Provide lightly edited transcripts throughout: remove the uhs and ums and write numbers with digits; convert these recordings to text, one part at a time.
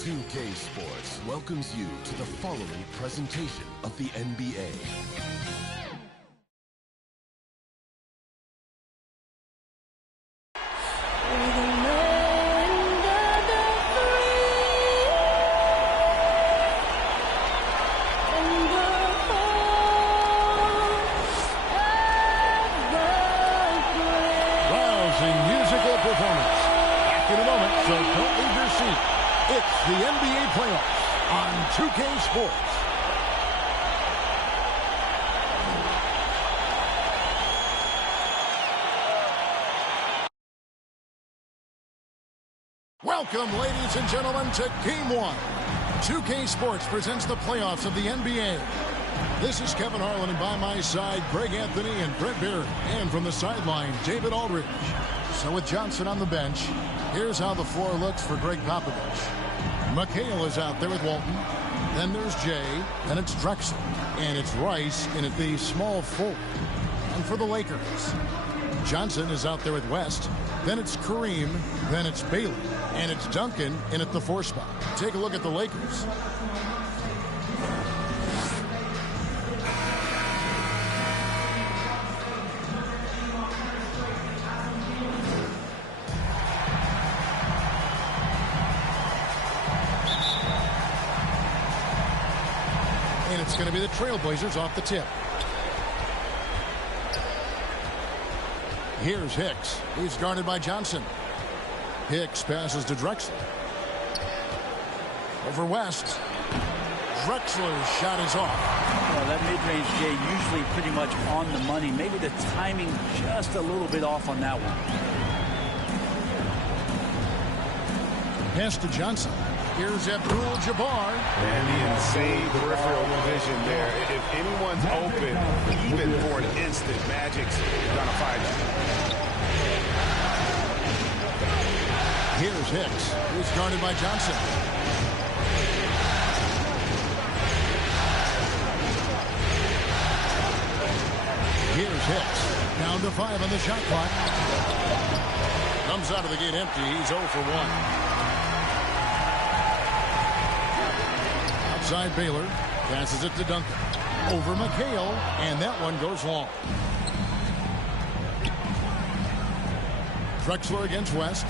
2K Sports welcomes you to the following presentation of the NBA. Rousing musical performance. Back in a moment, so don't leave your seat. It's the NBA playoffs on 2K Sports. Welcome, ladies and gentlemen, to Game 1. 2K Sports presents the playoffs of the NBA. This is Kevin Harlan, and by my side, Greg Anthony and Brent Barry. And from the sideline, David Aldridge. So with Johnson on the bench, here's how the floor looks for Greg Popovich. McHale is out there with Walton. Then there's Jay. Then it's Drexler. And it's Rice in at the small forward. And for the Lakers, Johnson is out there with West. Then it's Kareem. Then it's Bailey. And it's Duncan in at the 4 spot. Take a look at the Lakers. And it's going to be the Trailblazers off the tip. Here's Hicks. He's guarded by Johnson. Hicks passes to Drexler. Over West. Drexler's shot is off. Well, that mid-range, Jay, usually pretty much on the money. Maybe the timing just a little bit off on that one. Pass to Johnson. Here's Abdul-Jabbar. And the insane peripheral vision there. If anyone's open, even for an instant, Magic's gonna find it. Here's Hicks. He's guarded by Johnson. Here's Hicks. Down to 5 on the shot clock. Comes out of the gate empty. He's 0 for 1. Outside Baylor. Passes it to Duncan. Over McHale. And that one goes long. Drexler against West.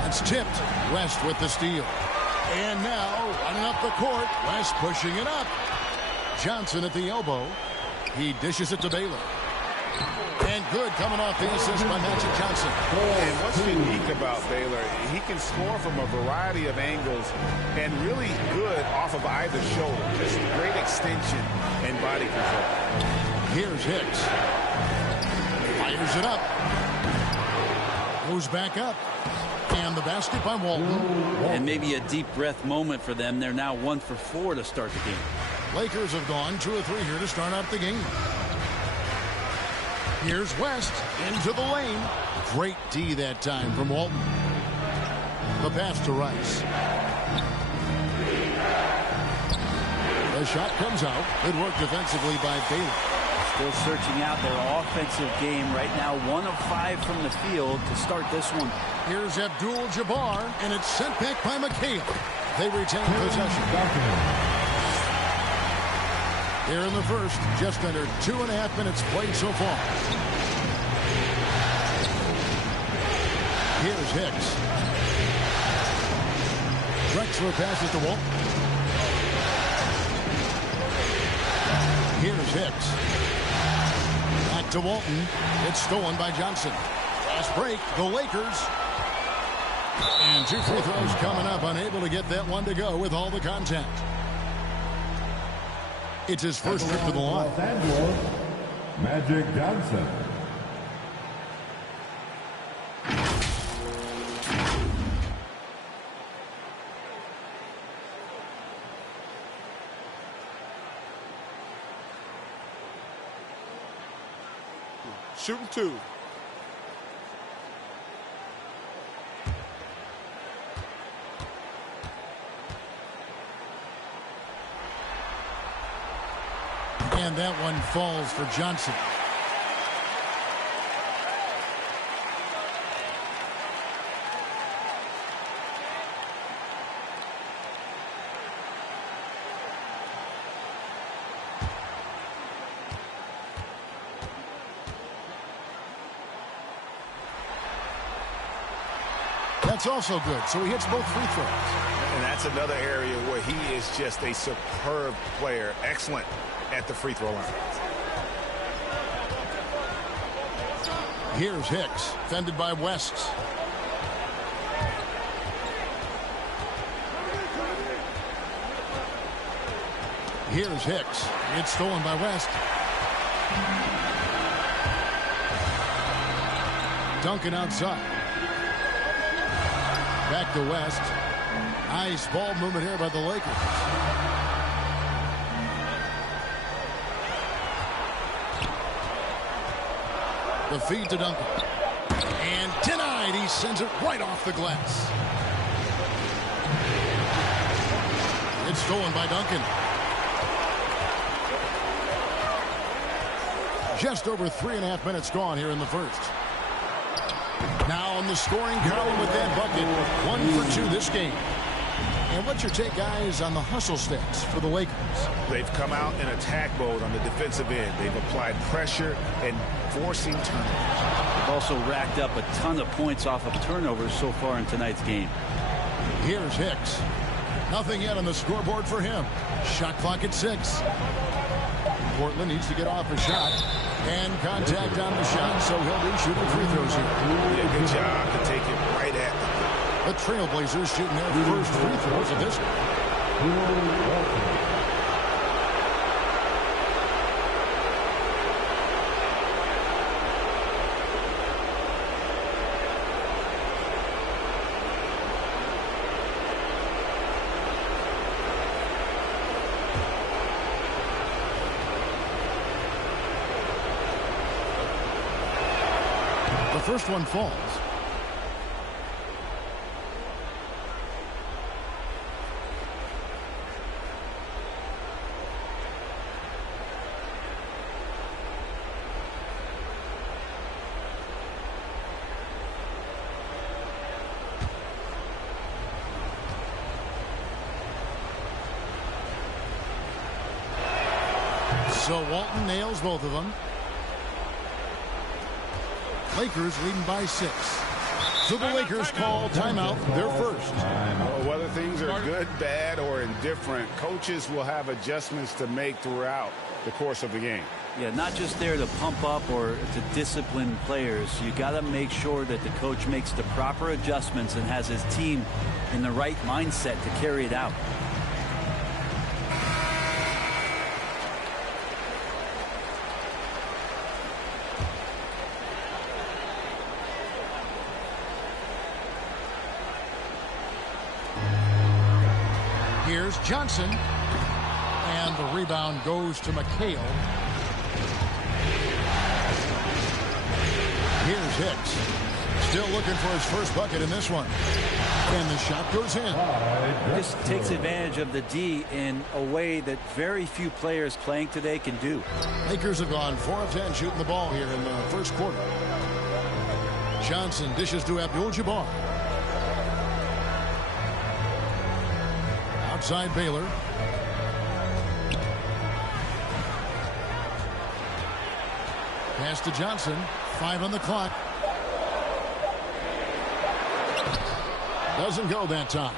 That's tipped. West with the steal. And now, running up the court, West pushing it up. Johnson at the elbow. He dishes it to Baylor. And good coming off the assist by Magic Johnson. And what's unique about Baylor, he can score from a variety of angles and really good off of either shoulder. Just great extension and body control. Here's Hicks. Fires it up. Goes back up. And the basket by Walton. And maybe a deep breath moment for them. They're now 1 for 4 to start the game. Lakers have gone 2 or 3 here to start out the game. Here's West into the lane. Great D that time from Walton. The pass to Rice. The shot comes out. Good work defensively by Baylor. Still searching out their offensive game right now. 1 of 5 from the field to start this one. Here's Abdul-Jabbar, and it's sent back by McHale. They retain possession. Here in the first, just under 2.5 minutes played so far. Here's Here's Hicks. Drexler passes to Walton. Here's Hicks. Back to Walton. It's stolen by Johnson. Fast break. The Lakers. And 2 free throws coming up. Unable to get that one to go with all the contact. It's his first trip to the line. Los Angeles, Magic Johnson. Shooting 2. And that one falls for Johnson. That's also good. So he hits both free throws. And that's another area where he is just a superb player. Excellent at the free throw line. Here's Hicks, fended by West. Here's Hicks. It's stolen by West. Duncan outside. Back to West. Nice ball movement here by the Lakers. The feed to Duncan. And denied. He sends it right off the glass. It's stolen by Duncan. Just over 3.5 minutes gone here in the first. Now in the scoring column with that bucket. 1 for 2 this game. And what's your take, guys, on the hustle stats for the Lakers? They've come out in attack mode on the defensive end. They've applied pressure and forcing turnovers. They've also racked up a ton of points off of turnovers so far in tonight's game. Here's Hicks. Nothing yet on the scoreboard for him. Shot clock at 6. Portland needs to get off a shot. And contact on the shot, so he'll be shooting free throws here. Yeah, good job to take it right at them. The Trailblazers shooting their first free throws of this one. The first one falls. So Walton nails both of them. Lakers leading by 6. So the Lakers call timeout, their first. Well, whether things are good, bad, or indifferent, coaches will have adjustments to make throughout the course of the game. Yeah, not just there to pump up or to discipline players. You got to make sure that the coach makes the proper adjustments and has his team in the right mindset to carry it out. Here's Johnson. And the rebound goes to McHale. Here's Hicks. Still looking for his first bucket in this one. And the shot goes in. This takes advantage of the D in a way that very few players playing today can do. Lakers have gone 4 of 10 shooting the ball here in the first quarter. Johnson dishes to Abdul-Jabbar. Outside Baylor. Pass to Johnson. 5 on the clock. Doesn't go that time.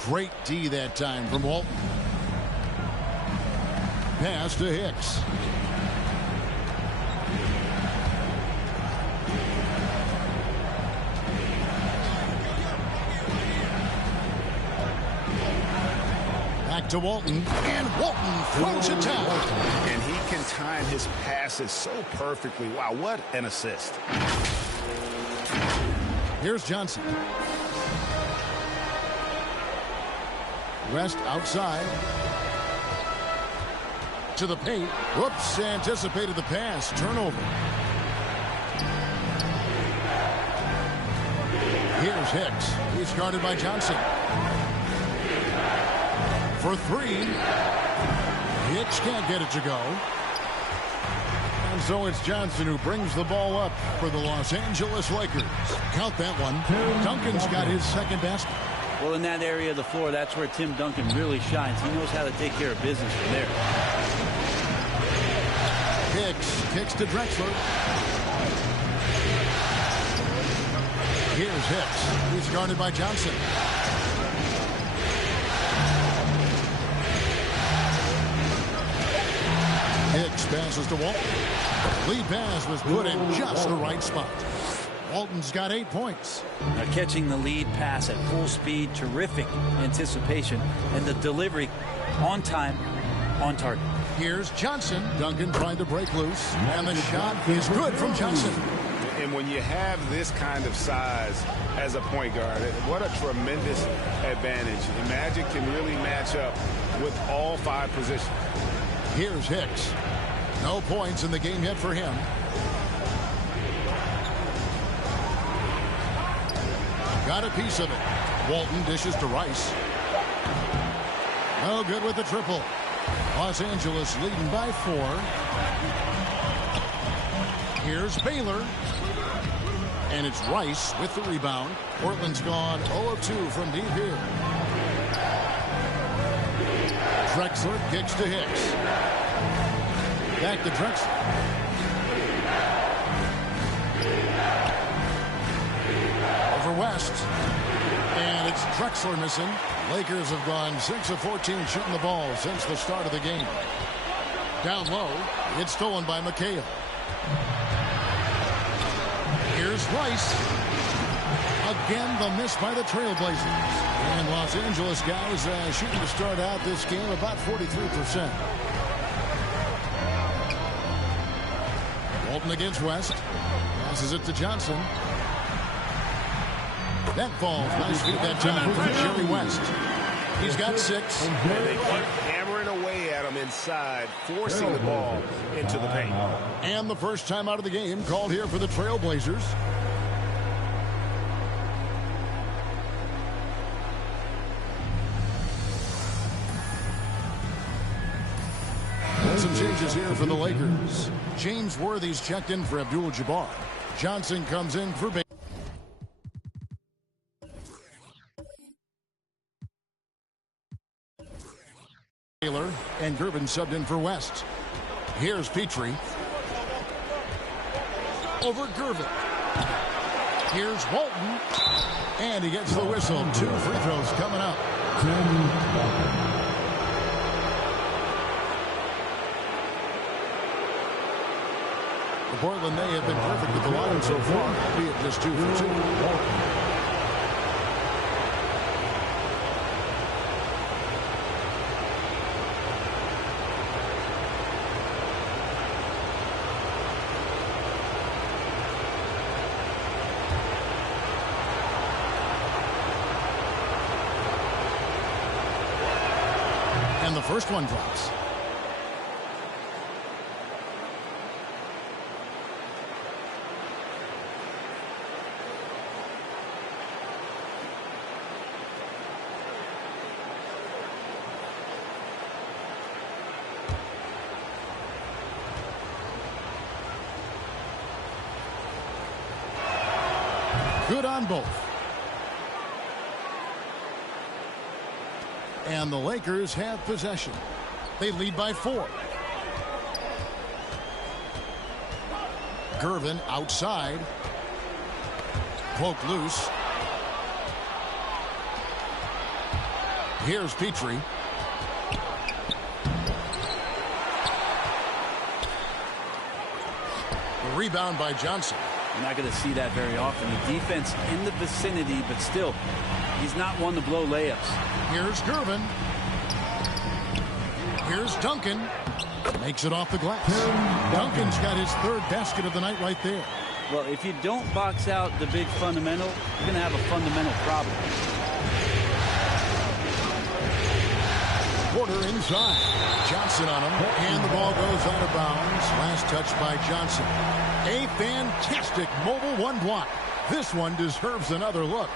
Great D that time from Walton. Pass to Hicks. Back to Walton, and Walton throws it down. And he can time his passes so perfectly. Wow, what an assist. Here's Johnson. West outside. To the paint. Whoops, anticipated the pass. Turnover. Here's Hicks. He's guarded by Johnson. For three. Hicks can't get it to go. And so it's Johnson who brings the ball up for the Los Angeles Lakers. Count that one. Duncan's got his second basket. Well, in that area of the floor, that's where Tim Duncan really shines. He knows how to take care of business from there. Hicks kicks to Drexler. Here's Hicks. He's guarded by Johnson. Hicks passes to Walton. Lead pass was put in just the right spot. Walton's got 8 points. Now catching the lead pass at full speed, terrific anticipation, and the delivery on time, on target. Here's Johnson. Duncan trying to break loose, and the shot is good from Johnson. And when you have this kind of size as a point guard, what a tremendous advantage. Magic can really match up with all 5 positions. Here's Hicks. No points in the game yet for him. Got a piece of it. Walton dishes to Rice. No good with the triple. Los Angeles leading by 4. Here's Baylor. And it's Rice with the rebound. Portland's gone 0 of 2 from deep here. Drexler kicks to Hicks. Back to Drexler. Over West. And it's Drexler missing. Lakers have gone 6 of 14 shooting the ball since the start of the game. Down low. It's stolen by McHale. Here's Rice. Again, the miss by the Trailblazers. And Los Angeles guys shooting to start out this game about 43%. Walton against West. Passes it to Johnson. That falls. Nice feed that time from Jerry West. He's got 6. And they keep hammering away at him inside, forcing the ball into the paint. And the first time out of the game called here for the Trailblazers. And some changes here for the Lakers. James Worthy's checked in for Abdul-Jabbar. Johnson comes in for Baylor, and Gervin subbed in for West. Here's Petrie. Over Gervin. Here's Walton. And he gets the whistle. 2 free throws coming up. Portland, they have been perfect with the line so far, albeit just 2 for 2. And the first one drops. Good on both. And the Lakers have possession. They lead by 4. Gervin outside. Poke loose. Here's Petrie. A rebound by Johnson. You're not going to see that very often. The defense in the vicinity, but still, he's not one to blow layups. Here's Gervin. Here's Duncan. Makes it off the glass. Duncan's got his third basket of the night right there. Well, if you don't box out the big fundamental, you're going to have a fundamental problem. Porter inside. Johnson on him. And the ball goes out of bounds. Last touch by Johnson. A fantastic mobile one block. This one deserves another look.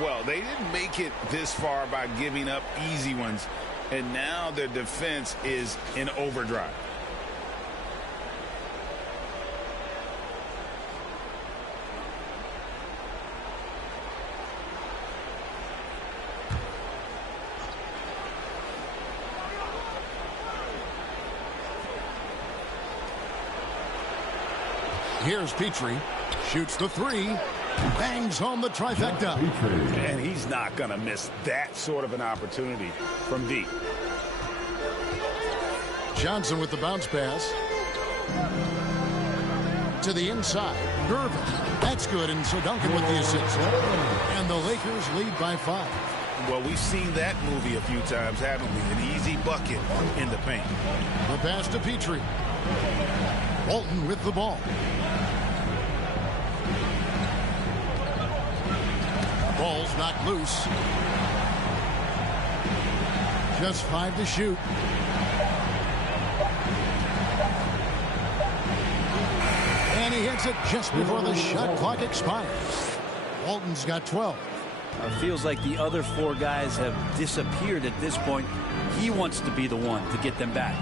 Well, they didn't make it this far by giving up easy ones. And now their defense is in overdrive. Here's Petrie. Shoots the three. Bangs home the trifecta. And he's not going to miss that sort of an opportunity from deep. Johnson with the bounce pass. To the inside. Gervin. That's good. And so Duncan with the assist. And the Lakers lead by 5. Well, we've seen that movie a few times, haven't we? An easy bucket in the paint. The pass to Petrie. Walton with the ball. Ball's knocked loose. Just 5 to shoot. And he hits it just before the shot clock expires. Walton's got 12. Feels like the other 4 guys have disappeared at this point. He wants to be the one to get them back.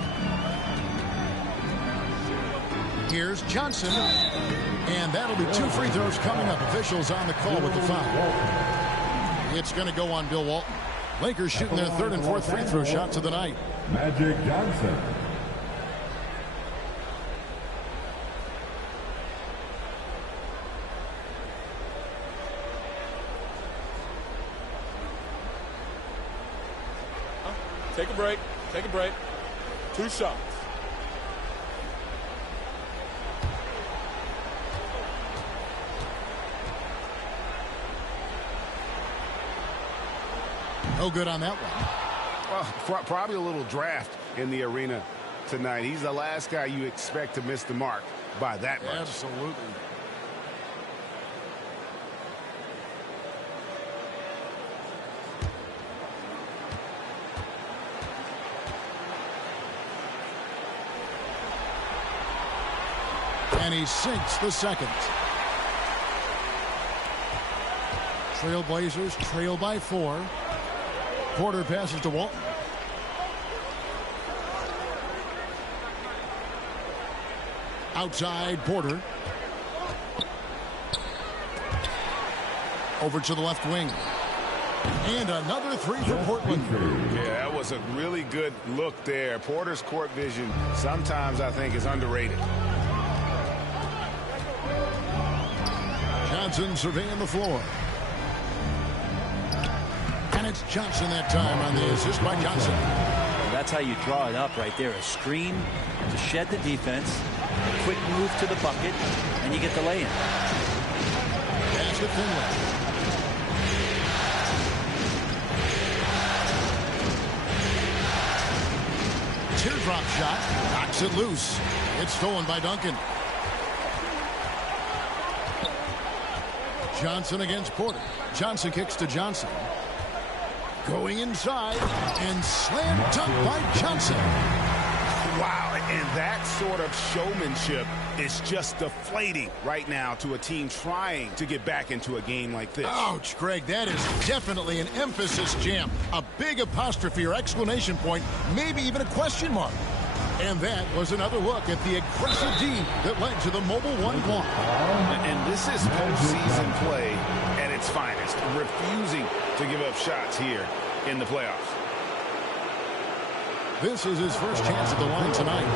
Here's Johnson. And that'll be 2 free throws coming up. Officials on the call with the foul. It's going to go on Bill Walton. Lakers shooting their 3rd and 4th free throw shots of the night. Magic Johnson. Take a break. Take a break. 2 shots. No good on that one. Well, probably a little draft in the arena tonight. He's the last guy you expect to miss the mark by that much. Absolutely. And he sinks the second. Trailblazers trail by 4. Porter passes to Walton. Outside Porter. Over to the left wing. And another 3 for Portland. Yeah, that was a really good look there. Porter's court vision sometimes I think is underrated. Johnson surveying the floor. And it's Johnson that time on the assist by Johnson. That's how you draw it up right there. A screen to shed the defense, a quick move to the bucket, and you get the lay-in. Pass to Finley. Teardrop shot. Knocks it loose. It's stolen by Duncan. Johnson against Porter. Johnson kicks to Johnson. Going inside and slam dunk by Johnson. Wow, and that sort of showmanship is just deflating right now to a team trying to get back into a game like this. Ouch, Greg, that is definitely an emphasis jam. A big apostrophe or exclamation point, maybe even a question mark. And that was another look at the aggressive D that led to the mobile one block. And this is postseason play at its finest, refusing to give up shots here in the playoffs. This is his first chance at the line tonight.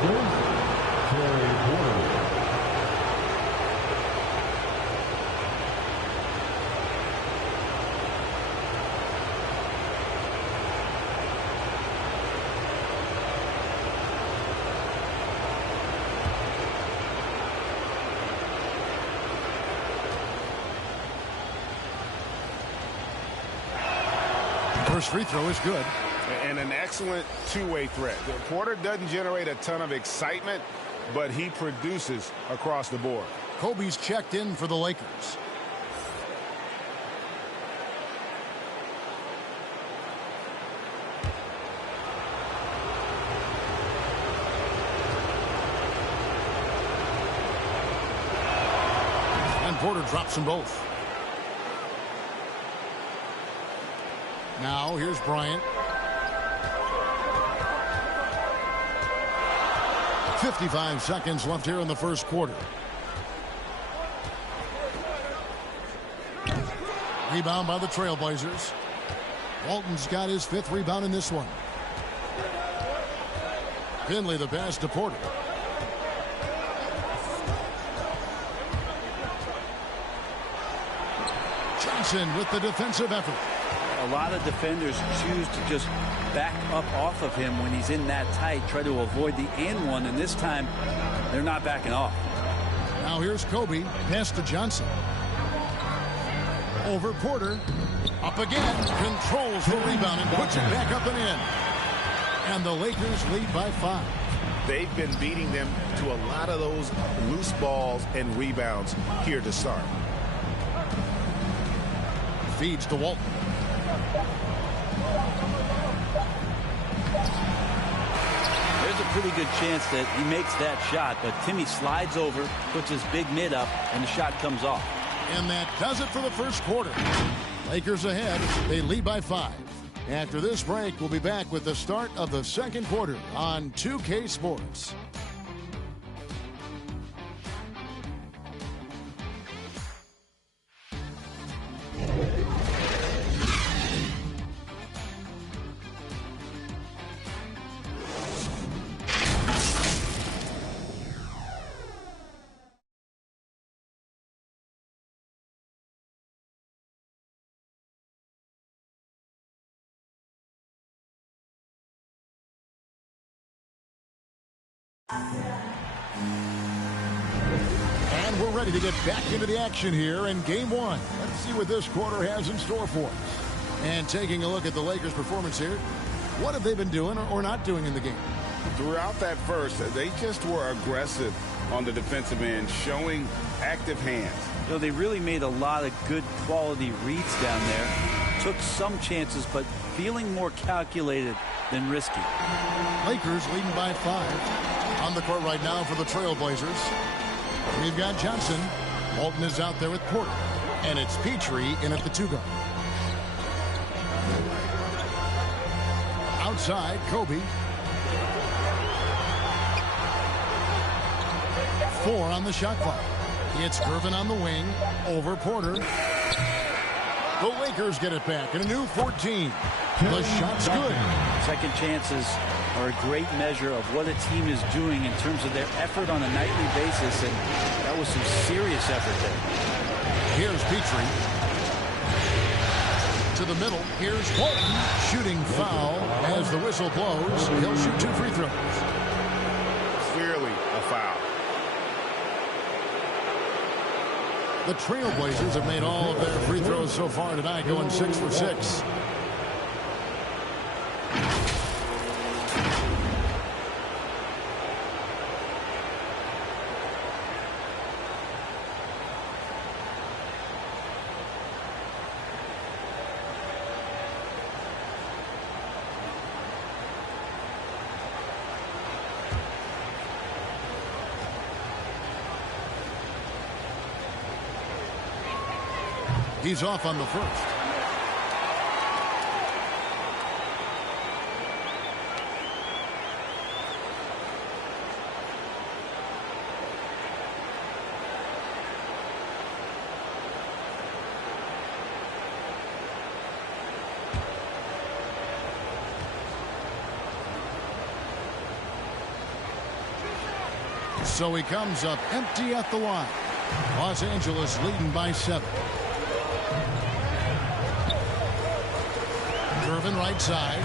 First free throw is good. And an excellent two-way threat. Porter doesn't generate a ton of excitement, but he produces across the board. Kobe's checked in for the Lakers. And Porter drops them both. Now here's Bryant. 55 seconds left here in the first quarter. Rebound by the Trailblazers. Walton's got his 5th rebound in this one. Finley the pass to Porter. Johnson with the defensive effort. A lot of defenders choose to just back up off of him when he's in that tight, try to avoid the and one, and this time they're not backing off. Now here's Kobe, pass to Johnson. Over Porter, up again, controls the rebound and puts it back up and in. And the Lakers lead by 5. They've been beating them to a lot of those loose balls and rebounds here to start. Feeds to Walton. There's a pretty good chance that he makes that shot, but Timmy slides over, puts his big mid up, and the shot comes off. And that does it for the first quarter. Lakers ahead. They lead by 5. After this break, we'll be back with the start of the second quarter on 2K Sports. And we're ready to get back into the action here in game 1. Let's see what this quarter has in store for us. And taking a look at the Lakers' performance here, what have they been doing or not doing in the game? Throughout that first, they just were aggressive on the defensive end, showing active hands. You know, they really made a lot of good quality reads down there. Took some chances, but feeling more calculated than risky. Lakers leading by 5. On the court right now for the Trailblazers. We've got Johnson. Walton is out there with Porter. And it's Petrie in at the 2 guard. Outside, Kobe. 4 on the shot clock. It's Irvin on the wing. Over Porter. The Lakers get it back in a new 14. The shot's good. Second chances are a great measure of what a team is doing in terms of their effort on a nightly basis, and that was some serious effort there. Here's Petrie. To the middle. Here's Walton. Shooting foul as the whistle blows. He'll shoot 2 free throws. Clearly a foul. The Trailblazers have made all of their free throws so far tonight, going 6 for 6. He's off on the first. So he comes up empty at the line. Los Angeles leading by 7. Irvin right side,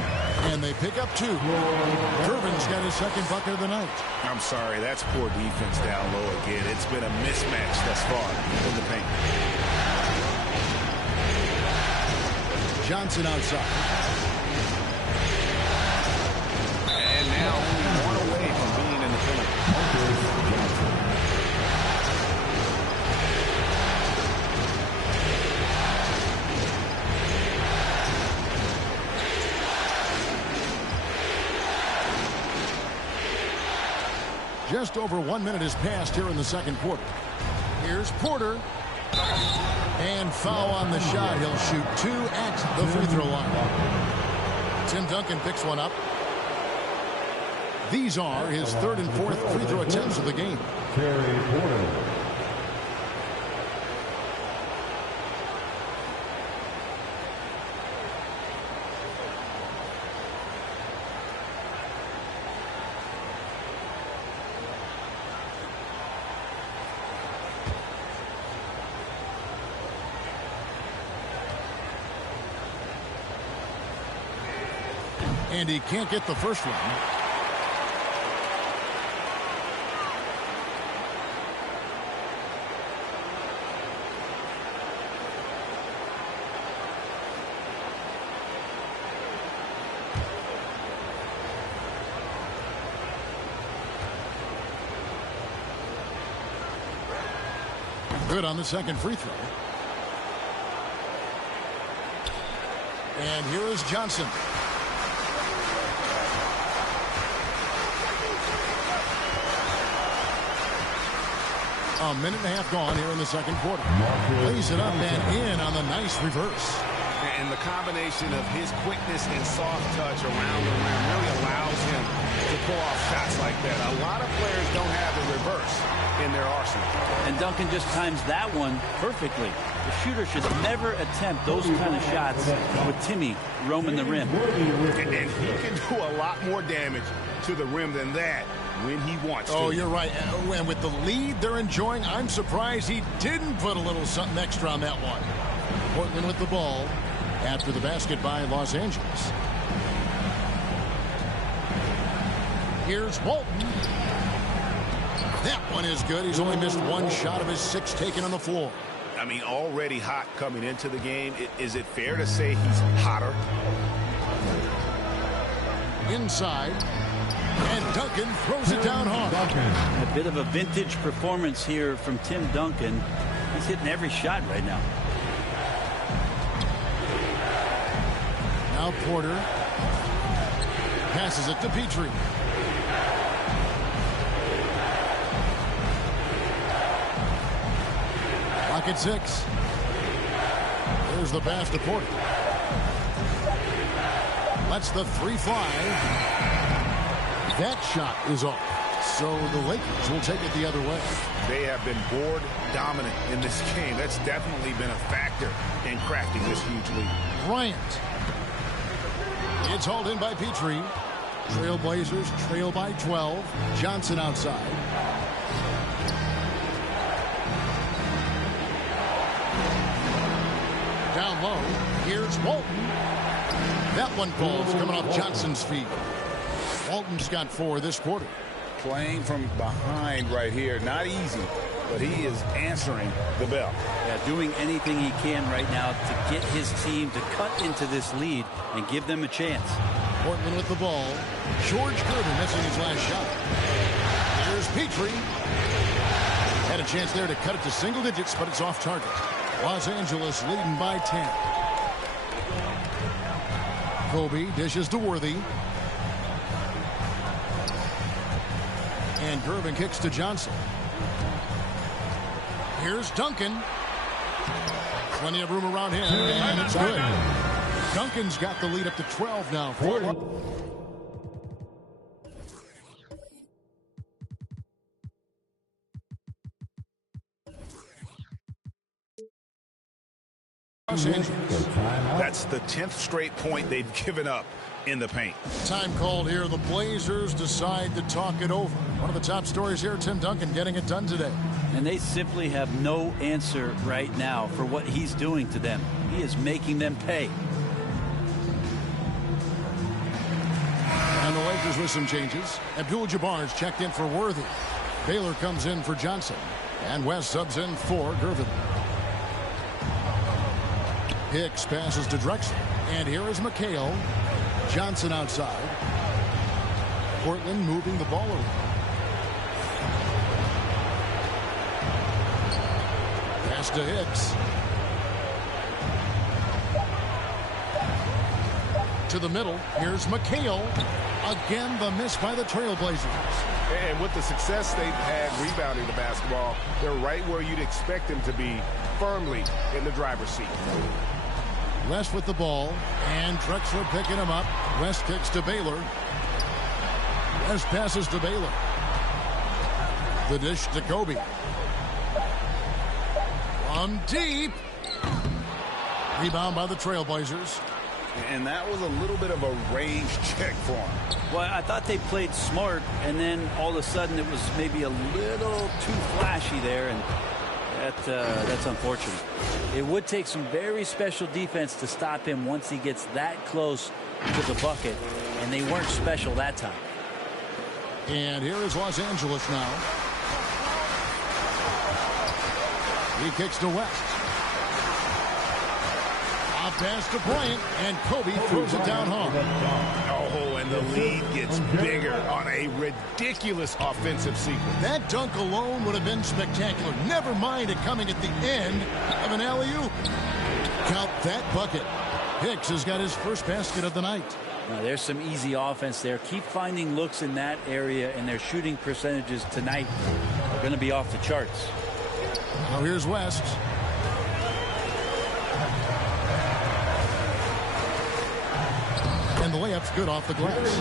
and they pick up 2. Irvin's got his second bucket of the night. I'm sorry, that's poor defense down low again. It's been a mismatch thus far in the paint. Johnson outside. Just over 1 minute has passed here in the second quarter. Here's Porter. And foul on the shot. He'll shoot 2 at the free throw line. Tim Duncan picks one up. These are his 3rd and 4th free throw attempts of the game. Terry Porter. And he can't get the first one. Good on the second free throw. And here is Johnson. A minute and a half gone here in the second quarter. Lays it up and in on the nice reverse. And the combination of his quickness and soft touch around the rim really allows him to pull off shots like that. A lot of players don't have the reverse in their arsenal. And Duncan just times that one perfectly. The shooter should never attempt those kind of shots with Timmy roaming the rim. And he can do a lot more damage to the rim than that when he wants to. Oh, you're right. And with the lead they're enjoying, I'm surprised he didn't put a little something extra on that one. Portland with the ball after the basket by Los Angeles. Here's Walton. That one is good. He's only missed 1 shot of his 6 taken on the floor. I mean, already hot coming into the game. Is it fair to say he's hotter? Inside. And Duncan throws it down hard. A bit of a vintage performance here from Tim Duncan. He's hitting every shot right now. Now Porter passes it to Petrie. Clock at 6. There's the pass to Porter. Lets the 3 fly. That shot is off. So the Lakers will take it the other way. They have been board dominant in this game. That's definitely been a factor in crafting this huge lead. Bryant. It's hauled in by Petrie. Trailblazers trail by 12. Johnson outside. Down low. Here's Walton. That one falls coming off Johnson's feet. Walton's got 4 this quarter. Playing from behind right here. Not easy, but he is answering the bell. Yeah, doing anything he can right now to get his team to cut into this lead and give them a chance. Portland with the ball. George Gervin missing his last shot. Here's Petrie. Had a chance there to cut it to single digits, but it's off target. Los Angeles leading by 10. Kobe dishes to Worthy. And Gervin kicks to Johnson. Here's Duncan. Plenty of room around him, and it's good. Duncan's got the lead up to 12 now. That's the 10th straight point they've given up in the paint. Time called here. The Blazers decide to talk it over. One of the top stories here, Tim Duncan getting it done today. And they simply have no answer right now for what he's doing to them. He is making them pay. And the Lakers with some changes. Abdul-Jabbar's checked in for Worthy. Baylor comes in for Johnson. And West subs in for Gervin. Hicks passes to Drexler. And here is McHale. Johnson outside. Portland moving the ball around. Pass to Hicks. To the middle. Here's McHale. Again, the miss by the Trailblazers. And with the success they've had rebounding the basketball, they're right where you'd expect them to be, firmly in the driver's seat. West with the ball, and Drexler picking him up. West kicks to Baylor. West passes to Baylor. The dish to Kobe. From deep. Rebound by the Trailblazers. And that was a little bit of a range check for him. Well, I thought they played smart, and then all of a sudden it was maybe a little too flashy there, and that's unfortunate. It would take some very special defense to stop him once he gets that close to the bucket, and they weren't special that time. And here is Los Angeles now. He kicks to West. Off pass to Bryant, and Kobe throws it down hard. Oh, and the lead gets bigger on a ridiculous offensive sequence. That dunk alone would have been spectacular. Never mind it coming at the end of an alley-oop. Count that bucket. Hicks has got his first basket of the night. Now, there's some easy offense there. Keep finding looks in that area, and their shooting percentages tonight are going to be off the charts. Now here's West. And the layup's good off the glass.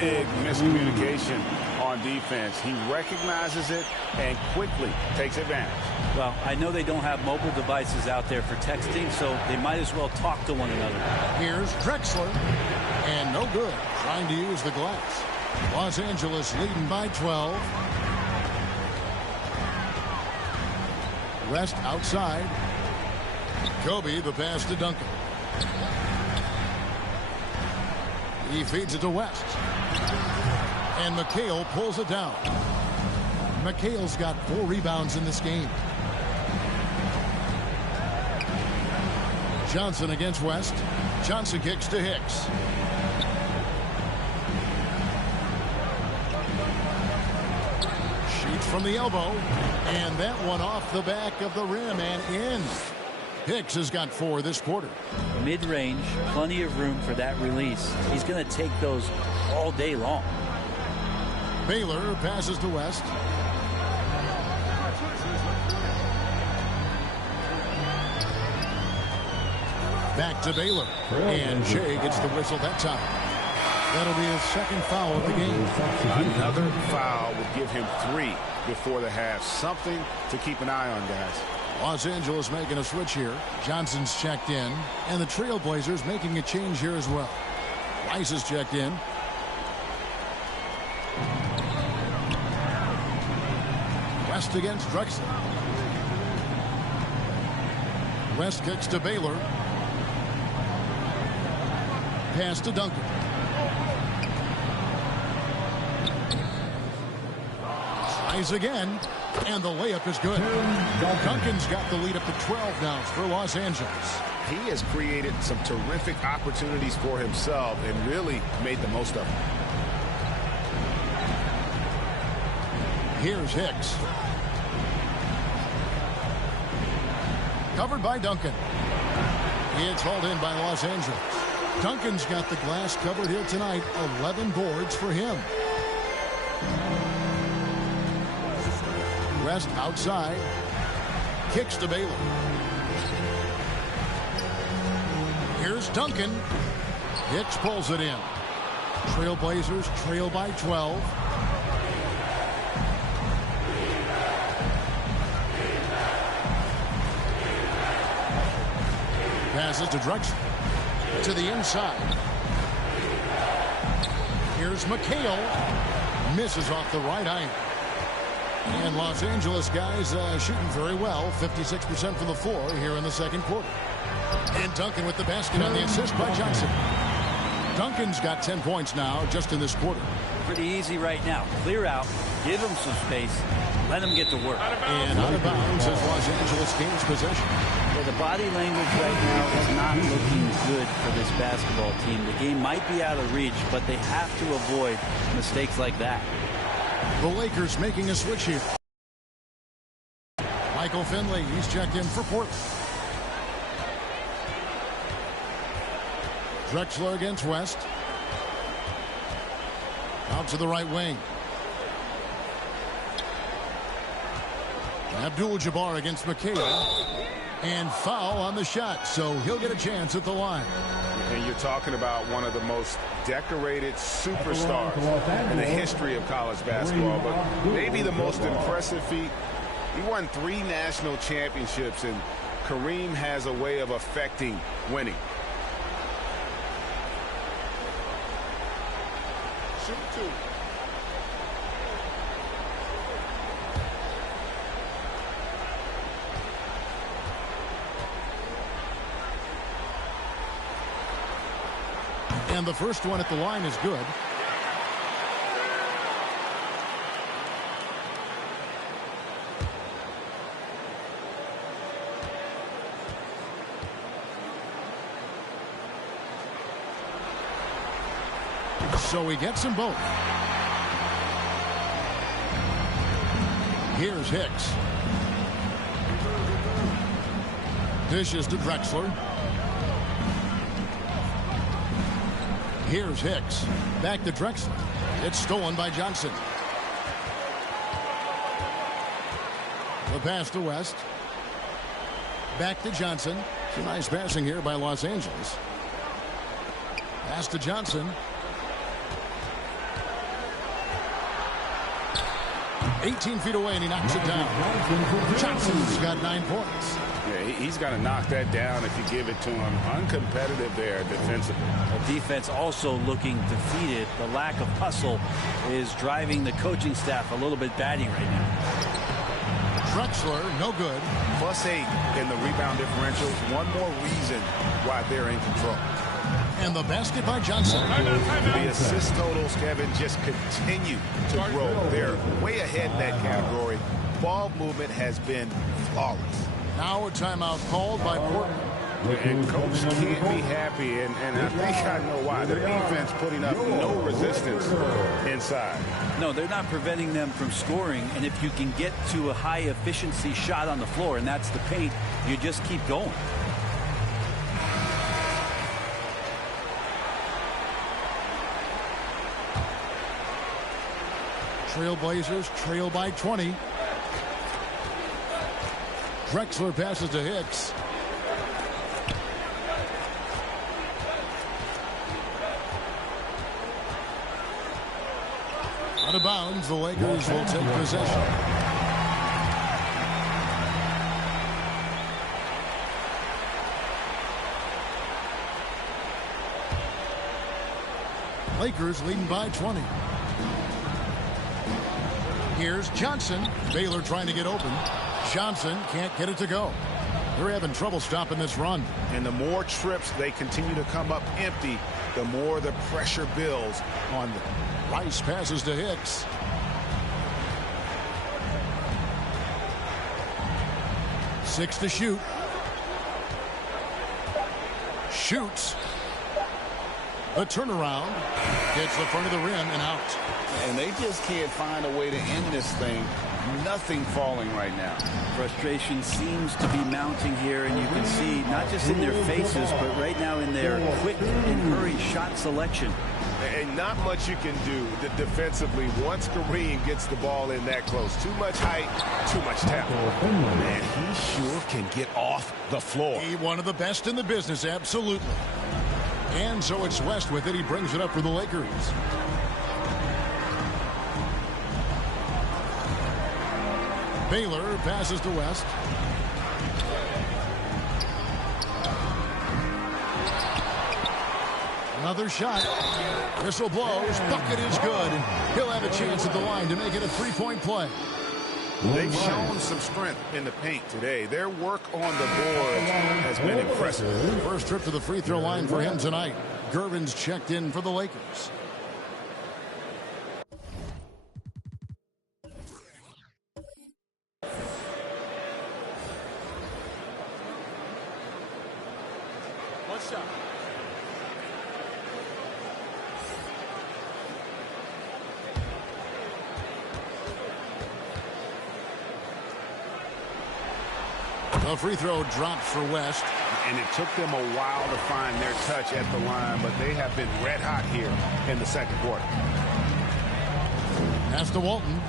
Big miscommunication on defense. He recognizes it and quickly takes advantage. Well, I know they don't have mobile devices out there for texting, so they might as well talk to one another. Here's Drexler. And no good. Trying to use the glass. Los Angeles leading by 12. West outside. Kobe, the pass to Duncan. He feeds it to West. And McHale pulls it down. McHale's got 4 rebounds in this game. Johnson against West. Johnson kicks to Hicks. Shoots from the elbow. And that one off the back of the rim and in. Hicks has got 4 this quarter. Mid-range, plenty of room for that release. He's going to take those all day long. Baylor passes to West. Back to Baylor. And Shea gets the whistle that time. That'll be his second foul of the game. Another foul would give him 3 before the half. Something to keep an eye on, guys. Los Angeles making a switch here. Johnson's checked in. And the Trailblazers making a change here as well. Rice is checked in. West against Drexler. West kicks to Baylor. Pass to Duncan. Tries again. And the layup is good. Duncan's got the lead up to 12 now for Los Angeles. He has created some terrific opportunities for himself and really made the most of them. Here's Hicks. Covered by Duncan. It's hauled in by Los Angeles. Duncan's got the glass covered here tonight. 11 boards for him. West outside. Kicks to Baylor. Here's Duncan. Hicks pulls it in. Trailblazers trail by 12. Passes to Drexler. To the inside. Here's McHale. Misses off the right iron. And Los Angeles guys shooting very well. 56% from the floor here in the second quarter. And Duncan with the basket on the assist by Johnson. Duncan's got 10 points now just in this quarter. Pretty easy right now. Clear out. Give him some space. Let him get to work. And out of bounds as Los Angeles gains possession. Yeah, the body language right now is not looking good for this basketball team. The game might be out of reach, but they have to avoid mistakes like that. The Lakers making a switch here. Michael Finley, he's checked in for Portland. Drexler against West. Out to the right wing. Abdul-Jabbar against McHale. And foul on the shot, so he'll get a chance at the line. And you're talking about one of the most decorated superstars in the history of college basketball, but maybe the most impressive feat. He won 3 national championships, and Kareem has a way of affecting winning. Shoot 2. And the first one at the line is good. So he gets them both. Here's Hicks. Dishes to Drexler. Here's Hicks. Back to Drexler. It's stolen by Johnson. The pass to West. Back to Johnson. Some nice passing here by Los Angeles. Pass to Johnson. 18 feet away, and he knocks it down. Johnson's got 9 points. Yeah, he's got to knock that down if you give it to him. Uncompetitive there defensively. The defense also looking defeated. The lack of hustle is driving the coaching staff a little bit batty right now. Drexler, no good. +8 in the rebound differential. One more reason why they're in control. And the basket by Johnson. The assist totals, Kevin, just continue to grow. They're way ahead in that category. Ball movement has been flawless. Now a timeout called by Portland. And coach can't be happy, and I think I know why. The defense putting up no resistance inside. No, they're not preventing them from scoring, and if you can get to a high-efficiency shot on the floor, and that's the paint, you just keep going. Trailblazers trail by 20. Drexler passes to Hicks. Out of bounds, the Lakers will take possession. Lakers leading by 20. Here's Johnson. Baylor trying to get open. Johnson can't get it to go. They're having trouble stopping this run. And the more trips they continue to come up empty, the more the pressure builds on them. Rice passes to Hicks. Six to shoot. Shoots. The turnaround. Gets the front of the rim and out. And they just can't find a way to end this thing. Nothing falling right now. Frustration seems to be mounting here, and you can see not just in their faces, but right now in their quick and hurried shot selection. And not much you can do defensively once Kareem gets the ball in that close. Too much height, too much talent. Man, he sure can get off the floor. He one of the best in the business, absolutely. And so it's West with it. He brings it up for the Lakers. Baylor passes to West. Another shot. Whistle blows. Bucket is good. He'll have a chance at the line to make it a three-point play. They've shown some strength in the paint today. Their work on the board has been impressive. First trip to the free throw line for him tonight. Gervin's checked in for the Lakers. One shot. The free throw drops for West. And it took them a while to find their touch at the line, but they have been red hot here in the second quarter. Pass to Walton.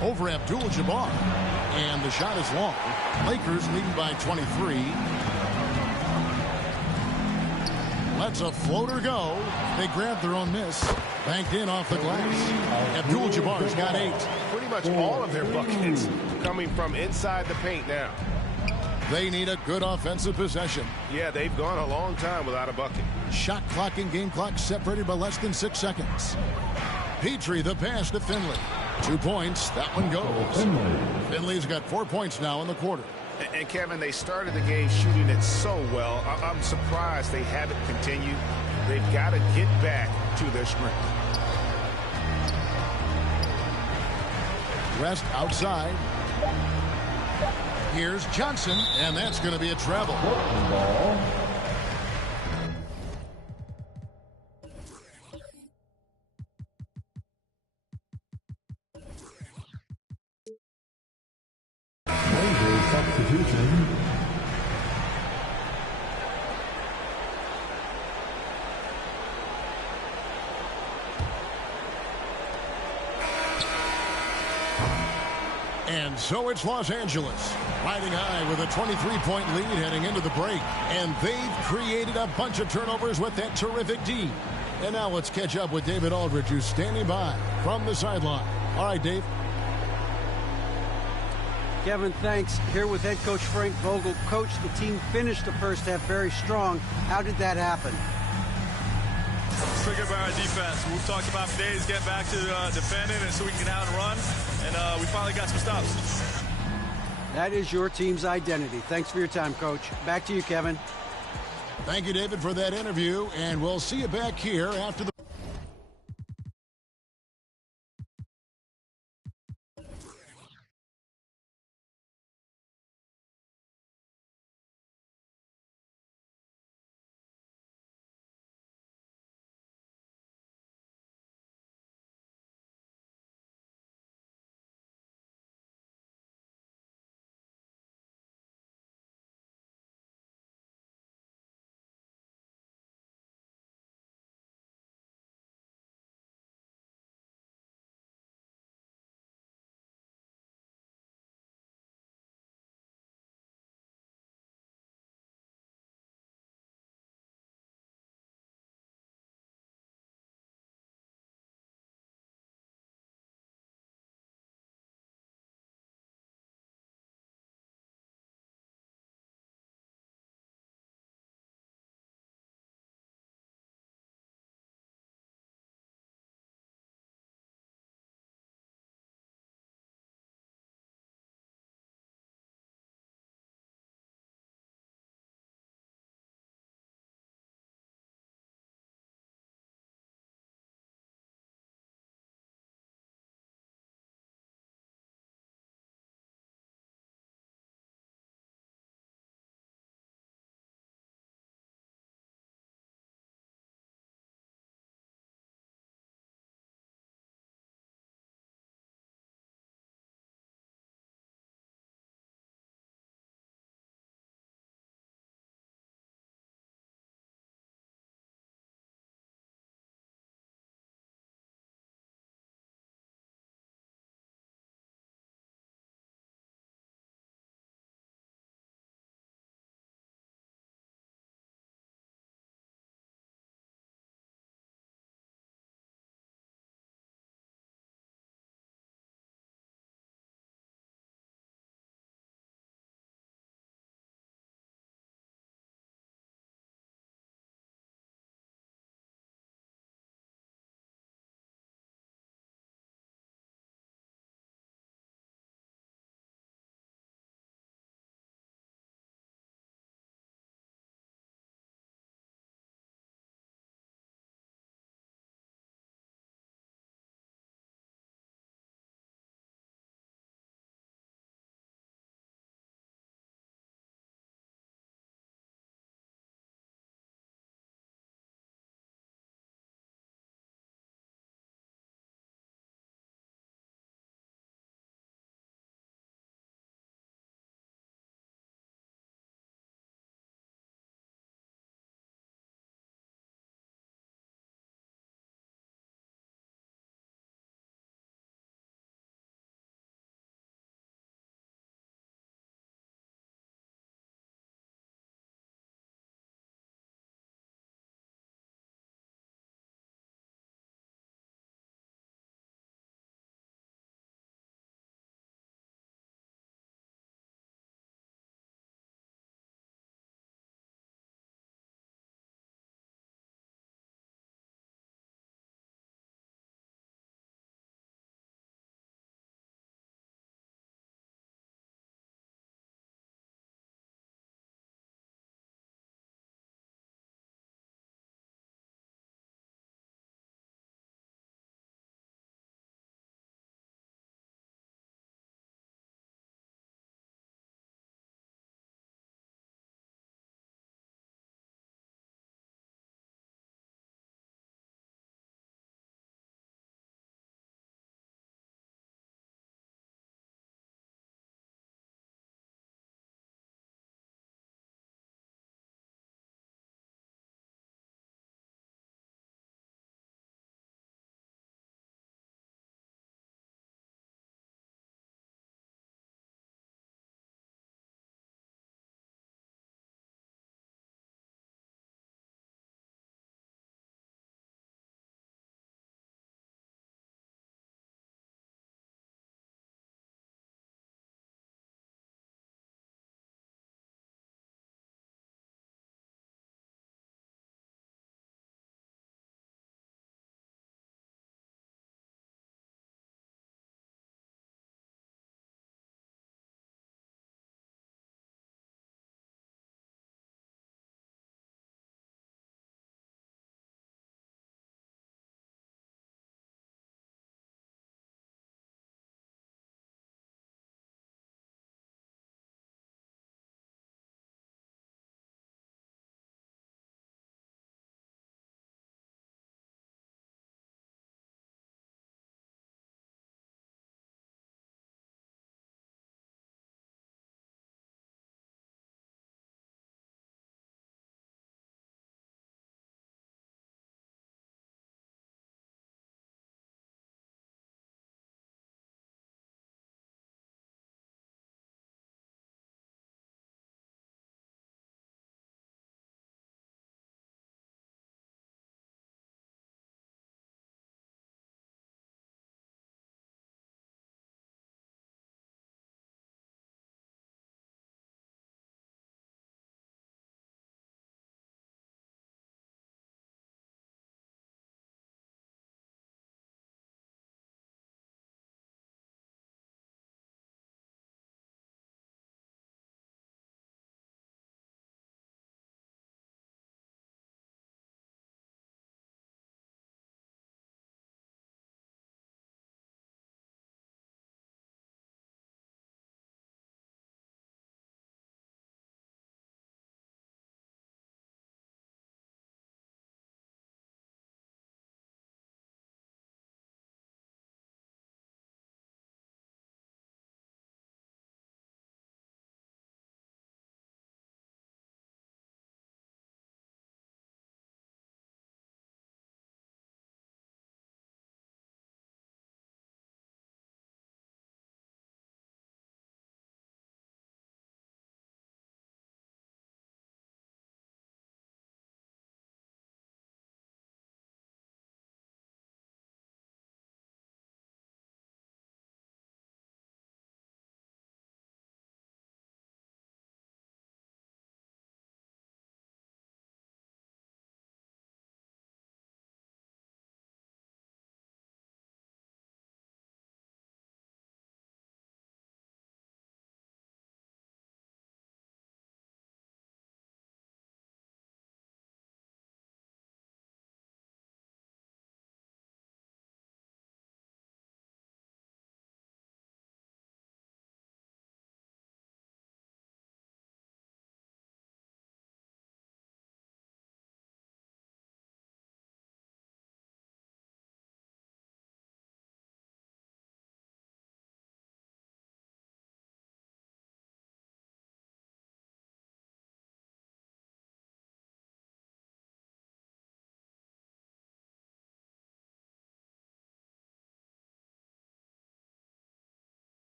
Over Abdul-Jabbar. And the shot is long. Lakers leading by 23. Lets a floater go. They grab their own miss. Banked in off the glass. Abdul-Jabbar's got 8. Pretty much all of their buckets coming from inside the paint now. They need a good offensive possession. Yeah, they've gone a long time without a bucket. Shot clock and game clock separated by less than 6 seconds. Petrie, the pass to Finley. 2 points. That one goes. Finley's got 4 points now in the quarter. And Kevin, they started the game shooting it so well. I'm surprised they haven't continued. They've got to get back to their strength. West outside. Here's Johnson, and that's going to be a travel. Substitution. And so it's Los Angeles, riding high with a 23-point lead heading into the break. And they've created a bunch of turnovers with that terrific D. And now let's catch up with David Aldridge, who's standing by from the sideline. All right, Dave. Kevin, thanks. Here with head coach Frank Vogel. Coach, the team finished the first half very strong. How did that happen? Triggered by our defense. We've talked about days getting back to defending and so we can get out and run. And we finally got some stops. That is your team's identity. Thanks for your time, Coach. Back to you, Kevin. Thank you, David, for that interview. And we'll see you back here after the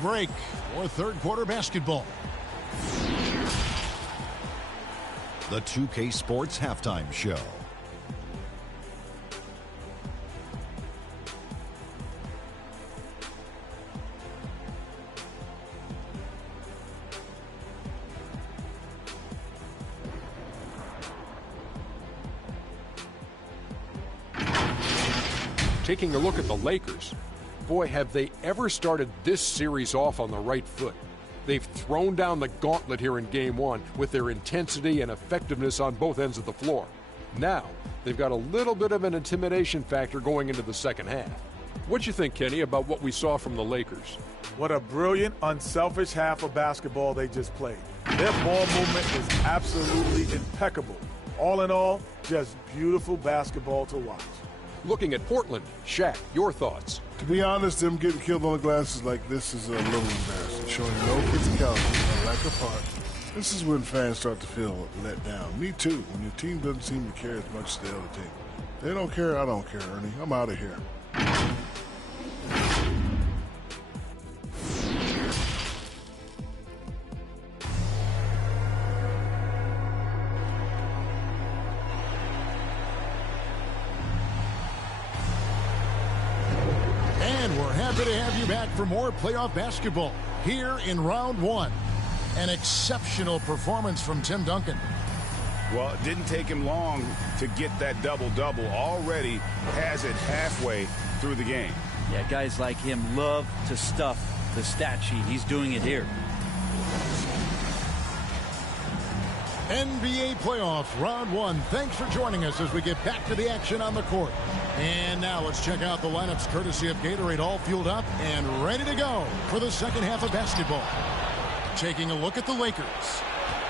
Break or third quarter basketball. The 2K Sports Halftime Show. Taking a look at the Lakers, boy, have they ever started this series off on the right foot. They've thrown down the gauntlet here in Game 1 with their intensity and effectiveness on both ends of the floor. Now, they've got a little bit of an intimidation factor going into the second half. What'd you think, Kenny, about what we saw from the Lakers? What a brilliant, unselfish half of basketball they just played. Their ball movement was absolutely impeccable. All in all, just beautiful basketball to watch. Looking at Portland, Shaq, your thoughts? To be honest, them getting killed on the glasses like this is a little embarrassing, showing no physicality, no lack of heart. This is when fans start to feel let down. Me too, when your team doesn't seem to care as much as the other team. They don't care, I don't care, Ernie. I'm out of here. Happy to have you back for more playoff basketball here in round one. An exceptional performance from Tim Duncan. Well, it didn't take him long to get that double-double. Already has it halfway through the game. Yeah, guys like him love to stuff the stat sheet. He's doing it here. NBA playoffs, round one. Thanks for joining us as we get back to the action on the court. And now let's check out the lineups courtesy of Gatorade, all fueled up and ready to go for the second half of basketball. Taking a look at the Lakers.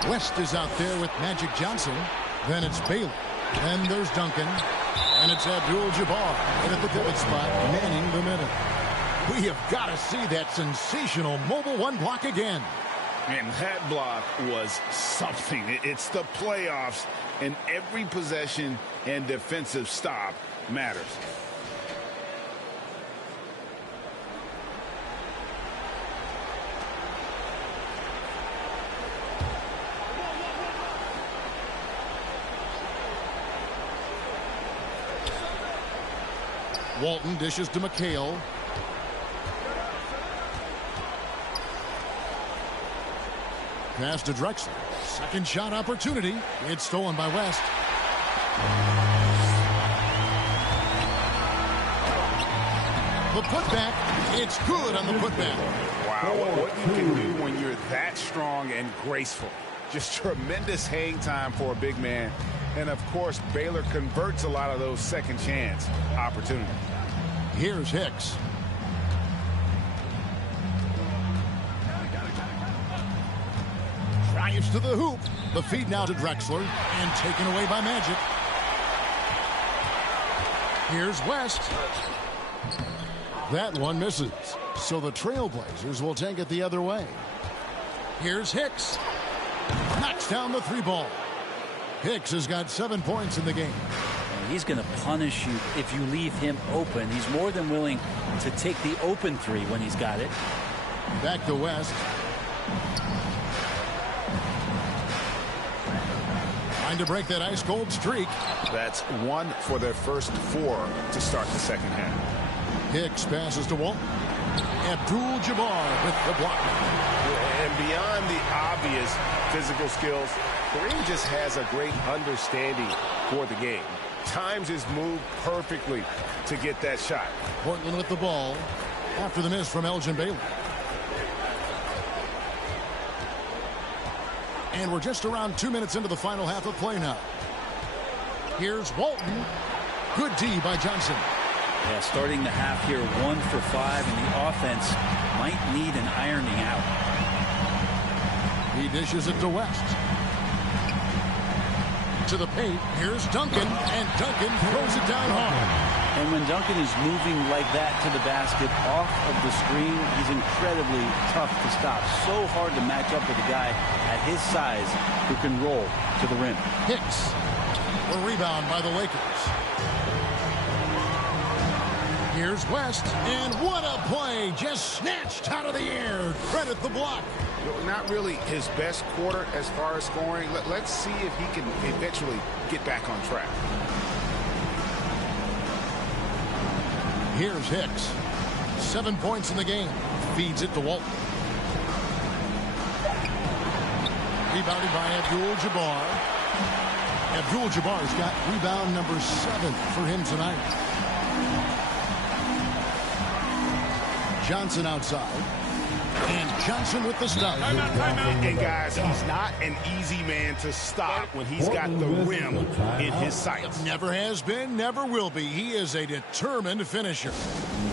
West is out there with Magic Johnson. Then it's Bailey. Then there's Duncan. And it's Abdul-Jabbar at the pivot spot, manning the middle. We have got to see that sensational mobile one block again. And that block was something. It's the playoffs, and every possession and defensive stop matters. Walton dishes to McHale. Pass to Drexler. Second shot opportunity. It's stolen by West. The putback. It's good on the putback. Wow, what you can do when you're that strong and graceful. Just tremendous hang time for a big man. And, of course, Baylor converts a lot of those second chance opportunities. Here's Hicks. Drives to the hoop. The feed now to Drexler. And taken away by Magic. Here's West. That one misses. So the Trailblazers will take it the other way. Here's Hicks. Knocks down the three ball. Hicks has got 7 points in the game. And he's going to punish you if you leave him open. He's more than willing to take the open three when he's got it. Back to West. Trying to break that ice cold streak. That's one for their first four to start the second half. Hicks passes to Walton. Abdul-Jabbar with the block. And beyond the obvious physical skills, Kareem just has a great understanding for the game. Times his move perfectly to get that shot. Portland with the ball after the miss from Elgin Baylor. And we're just around 2 minutes into the final half of play now. Here's Walton. Good D by Johnson. Yeah, starting the half here 1 for 5, and the offense might need an ironing out. He dishes it to West. To the paint. Here's Duncan, and Duncan throws it down hard. And when Duncan is moving like that to the basket off of the screen, he's incredibly tough to stop. So hard to match up with a guy at his size who can roll to the rim. Hicks. A rebound by the Lakers. Here's West, and what a play, just snatched out of the air. Credit the block. Not really his best quarter as far as scoring. Let's see if he can eventually get back on track. Here's Hicks. 7 points in the game. Feeds it to Walton. Rebounded by Abdul-Jabbar. Abdul-Jabbar's got rebound number 7 for him tonight. Johnson outside. And Johnson with the stop. And guys, he's not an easy man to stop when he's got the rim in his sights. Never has been, never will be. He is a determined finisher.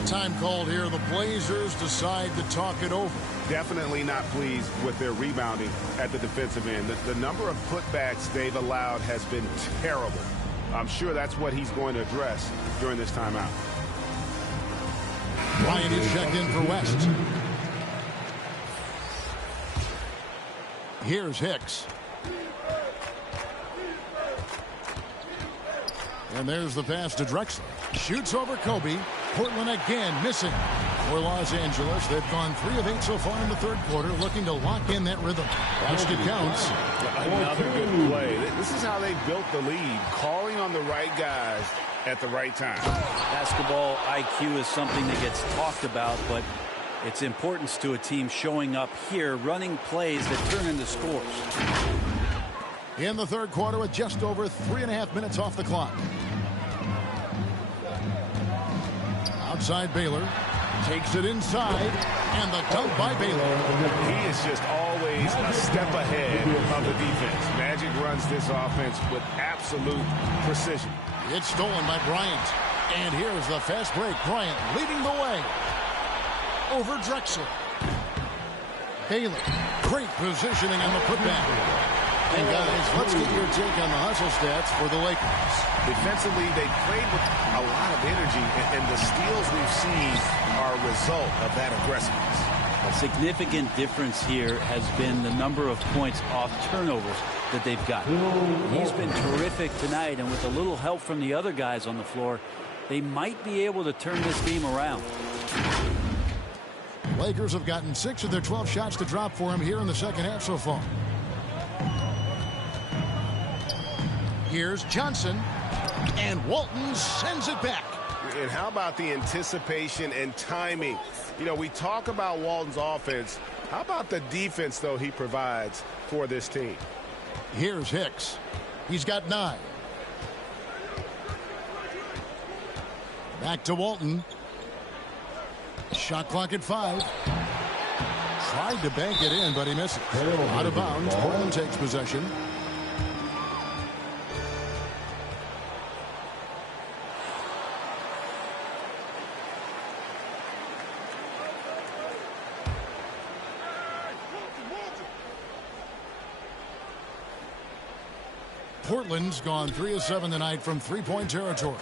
Time called here. The Blazers decide to talk it over. Definitely not pleased with their rebounding at the defensive end. The number of putbacks they've allowed has been terrible. I'm sure that's what he's going to address during this timeout. Bryant is checked in for West. Here's Hicks. And there's the pass to Drexler. Shoots over Kobe. Portland again missing. For Los Angeles, they've gone 3 of 8 so far in the third quarter, looking to lock in that rhythm. Watched it counts. Another good play. This is how they built the lead, calling on the right guys at the right time. Basketball IQ is something that gets talked about, but its importance to a team showing up here, running plays that turn into scores. In the third quarter with just over 3.5 minutes off the clock. Outside Baylor. Takes it inside. And the dunk by Baylor. He is just always a step ahead of the defense. Magic runs this offense with absolute precision. It's stolen by Bryant. And here's the fast break. Bryant leading the way. Over Drexler. Baylor. Great positioning on the putback. And guys, let's get your take on the hustle stats for the Lakers. Defensively, they played with a lot of energy, and the steals we've seen are a result of that aggressiveness. A significant difference here has been the number of points off turnovers that they've got. He's been terrific tonight, and with a little help from the other guys on the floor, they might be able to turn this game around. Lakers have gotten 6 of their 12 shots to drop for him here in the second half so far. Here's Johnson, and Walton sends it back. And how about the anticipation and timing? You know, we talk about Walton's offense. How about the defense, though, he provides for this team? Here's Hicks. He's got 9. Back to Walton. Shot clock at 5. Tried to bank it in, but he missed it. Out of bounds. Portland takes possession. Portland's gone 3 of 7 tonight from three-point territory.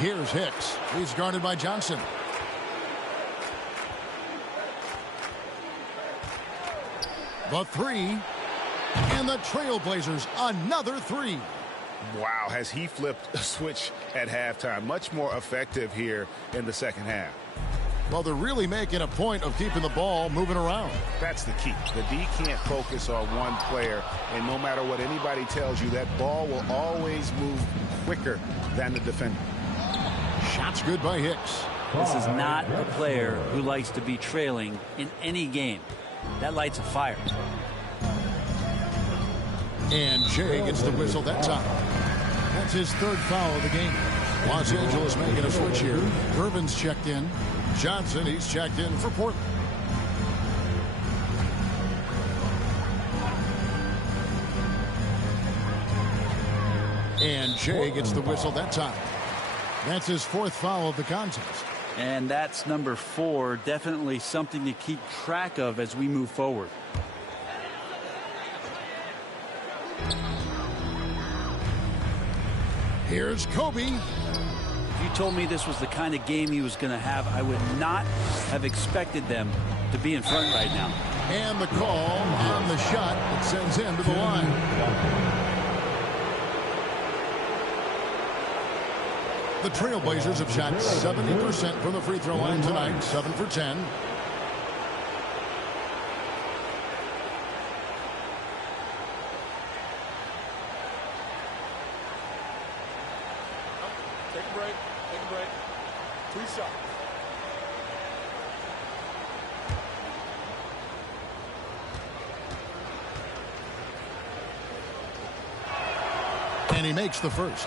Here's Hicks. He's guarded by Johnson. The 3. And the Trailblazers, another 3. Wow, has he flipped a switch at halftime. Much more effective here in the second half. Well, they're really making a point of keeping the ball moving around. That's the key. The D can't focus on one player, and no matter what anybody tells you, that ball will always move quicker than the defender. Shots good by Hicks. This is not a player who likes to be trailing in any game. That lights a fire. And Jay gets the whistle that time. That's his 3rd foul of the game. Los Angeles making a switch here. Irvin's checked in. Johnson, he's checked in for Portland. And Jay gets the whistle that time. That's his 4th foul of the contest. And that's number 4. Definitely something to keep track of as we move forward. Here's Kobe. If you told me this was the kind of game he was going to have, I would not have expected them to be in front right now. And the call on the shot that sends him to the line. The Trailblazers have shot 70% from the free throw line tonight, 7 for 10. Take a break. Take a break. 2 shots. And he makes the first.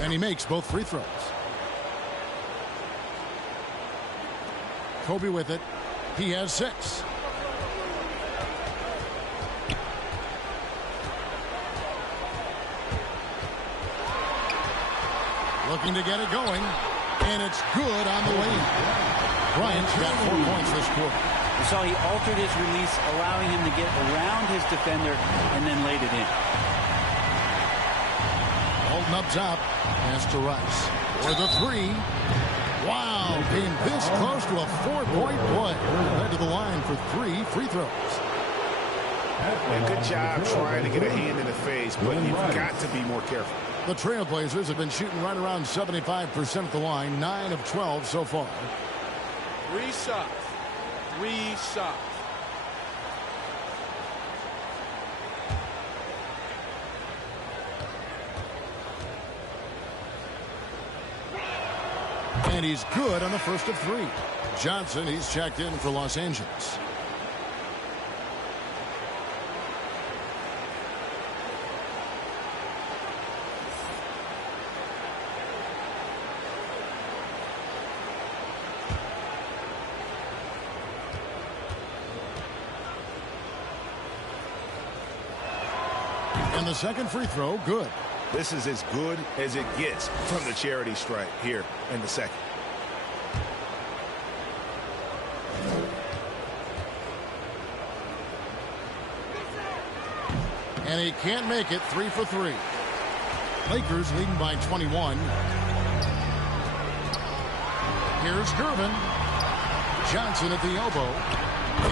And he makes both free throws. Kobe with it. He has 6. Looking to get it going. And it's good on the wing. Bryant's got 4 points this quarter. You saw he altered his release, allowing him to get around his defender and then laid it in. Holden up top. Pass to Rice. For the 3. Wow, being this close to a 4-point play. Head to the line for 3 free throws. And good job trying to get a hand in the face, but you've got to be more careful. The Trailblazers have been shooting right around 75% at the line, 9 of 12 so far. 3 shots. 3 shots. And he's good on the first of 3. Johnson, he's checked in for Los Angeles. And the second free throw, good. This is as good as it gets from the charity stripe here in the second. And he can't make it. 3 for 3. Lakers leading by 21. Here's Gervin. Johnson at the elbow.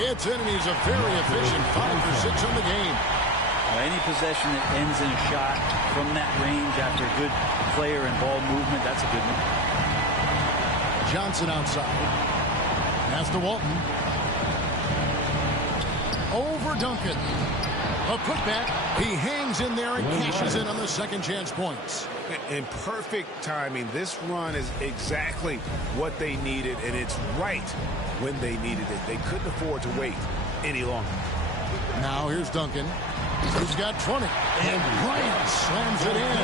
It's in, and he's a very efficient 5 for 6 in the game. Any possession that ends in a shot from that range after good player and ball movement, that's a good one. Johnson outside. Pass to Walton. Over Duncan. A putback. He hangs in there and cashes in on the second chance points. In perfect timing. This run is exactly what they needed, and it's right when they needed it. They couldn't afford to wait any longer. Now here's Duncan. He's got 20. And Bryant slams it in.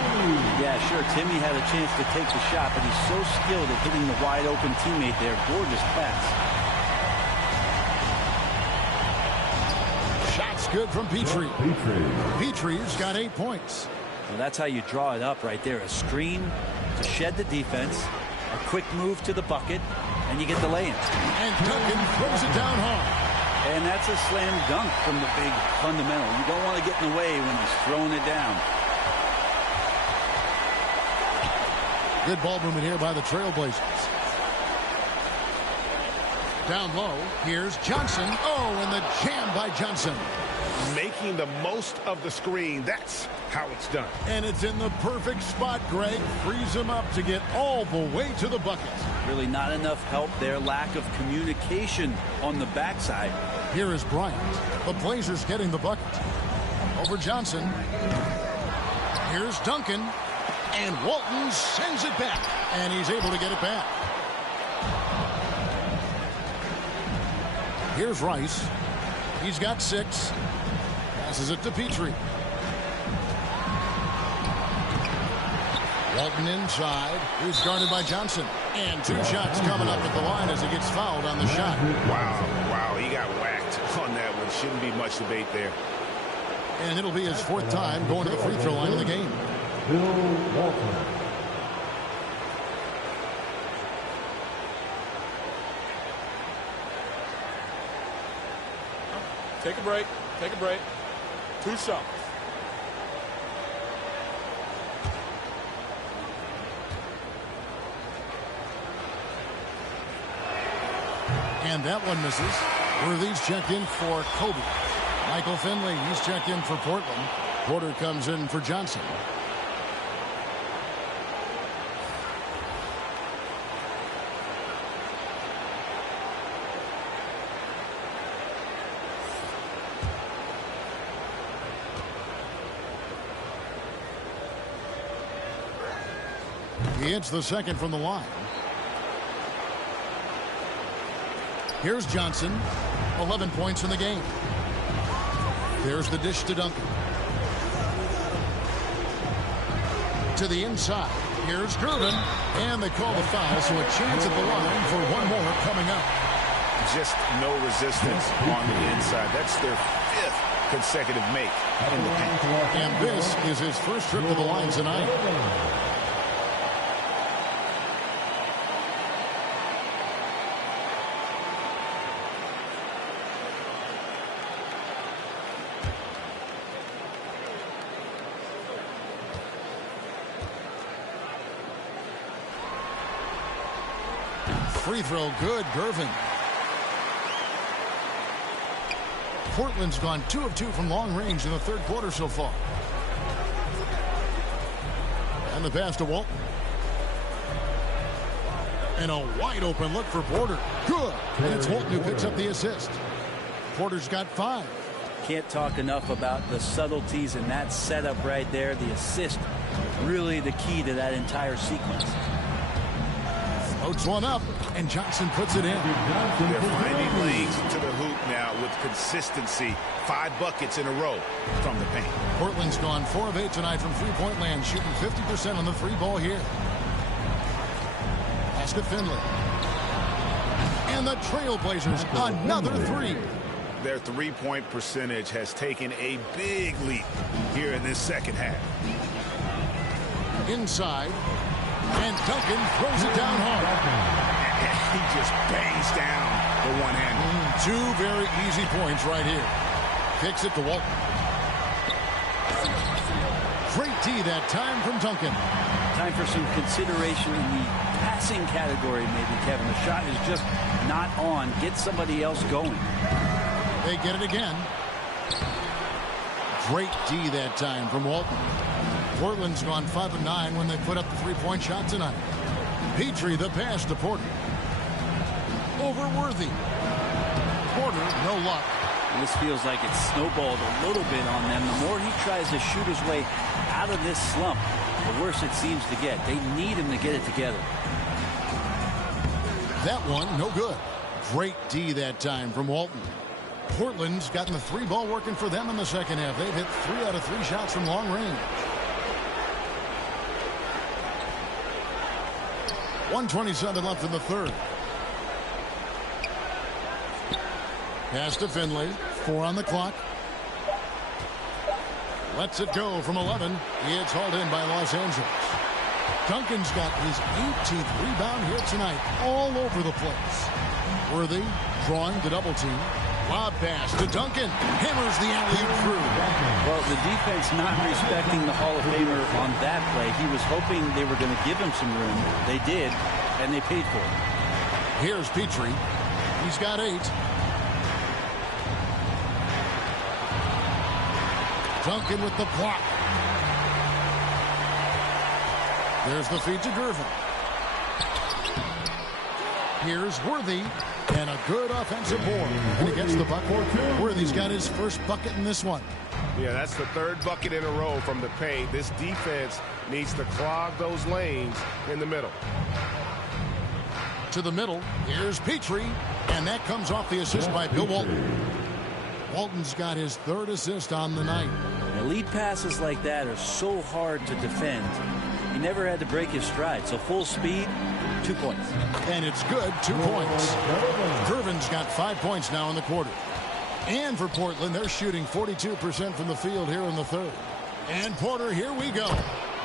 Yeah, sure. Timmy had a chance to take the shot, but he's so skilled at hitting the wide open teammate there. Gorgeous pass. Shot's good from Petrie. Petrie's got 8 points. Well, that's how you draw it up right there. A screen to shed the defense, a quick move to the bucket, and you get the lay-in. And Duncan throws it down hard. And that's a slam dunk from the big fundamental. You don't want to get in the way when he's throwing it down. Good ball movement here by the Trailblazers. Down low, here's Johnson. Oh, and the jam by Johnson. Making the most of the screen. That's how it's done. And it's in the perfect spot, Greg. Frees him up to get all the way to the bucket. Really not enough help there. Lack of communication on the backside. Here is Bryant. The Blazers getting the bucket. Over Johnson. Here's Duncan. And Walton sends it back. And he's able to get it back. Here's Rice. He's got 6. Passes it to Petrie. Walton inside. He's guarded by Johnson. And 2 shots coming up at the line as he gets fouled on the shot. Wow, he got whacked on that one. Shouldn't be much debate there. And it'll be his 4th time going to the free throw line of the game. Bill Walton. Take a break. Take a break. 2 shots. And that one misses. Worthy's checked in for Kobe. Michael Finley, he's checked in for Portland. Porter comes in for Johnson. He hits the second from the line. Here's Johnson, 11 points in the game. There's the dish to Duncan. To the inside. Here's Gervin, and they call the foul, so a chance at the line for one more coming up. Just no resistance on the inside. That's their 5th consecutive make in the paint. And this is his first trip to the line tonight. Free throw good, Gervin. Portland's gone 2 of 2 from long range in the third quarter so far. And the pass to Walton. And a wide open look for Porter. Good. And it's Walton who picks up the assist. Porter's got 5. Can't talk enough about the subtleties in that setup right there. The assist, really the key to that entire sequence. Floats one up, and Johnson puts it in. They're finding lanes to the hoop now with consistency. 5 buckets in a row from the paint. Portland's gone 4 of 8 tonight from three-point land, shooting 50% on the 3-ball here. Pass to Finley. And the Trailblazers, another 3. Their 3-point percentage has taken a big leap here in this second half. Inside. And Duncan throws it down hard. He just bangs down the one-hander. 2 very easy points right here. Kicks it to Walton. Great D that time from Duncan. Time for some consideration in the passing category, maybe, Kevin. The shot is just not on. Get somebody else going. They get it again. Great D that time from Walton. Portland's gone 5 of 9 when they put up the 3-point shot tonight. Petrie the pass to Porter. Over Worthy. Porter, no luck. And this feels like it's snowballed a little bit on them. The more he tries to shoot his way out of this slump, the worse it seems to get. They need him to get it together. That one, no good. Great D that time from Walton. Portland's gotten the 3-ball working for them in the second half. They've hit 3 out of 3 shots from long range. 1:27 left in the third. Pass to Finley. 4 on the clock. Lets it go from 11. It's hauled in by Los Angeles. Duncan's got his 18th rebound here tonight. All over the place. Worthy drawing the double team. Lob pass to Duncan. Hammers the alley-oop through. Well, the defense not respecting the Hall of Famer on that play. He was hoping they were going to give him some room. They did, and they paid for it. Here's Petrie. He's got 8. Duncan with the block. There's the feed to Gervin. Here's Worthy. And a good offensive board. And he gets the bucket. Worthy's got his first bucket in this one. Yeah, that's the 3rd bucket in a row from the paint. This defense needs to clog those lanes in the middle. To the middle. Here's Petrie. And that comes off the assist by Bill Walton. Walton's got his 3rd assist on the night. Elite passes like that are so hard to defend. He never had to break his stride. So full speed, 2 points. And it's good, 2 points. Gervin's got 5 points now in the quarter. And for Portland, they're shooting 42% from the field here in the third. And Porter, here we go.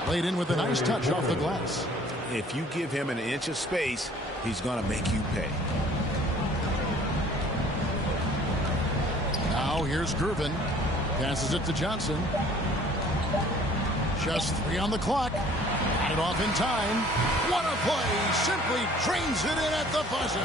Laid in with a nice touch off the glass. If you give him an inch of space, he's going to make you pay. Now Now here's Gervin. Passes it to Johnson. Just 3 on the clock. Got it off in time. What a play. Simply drains it in at the buzzer.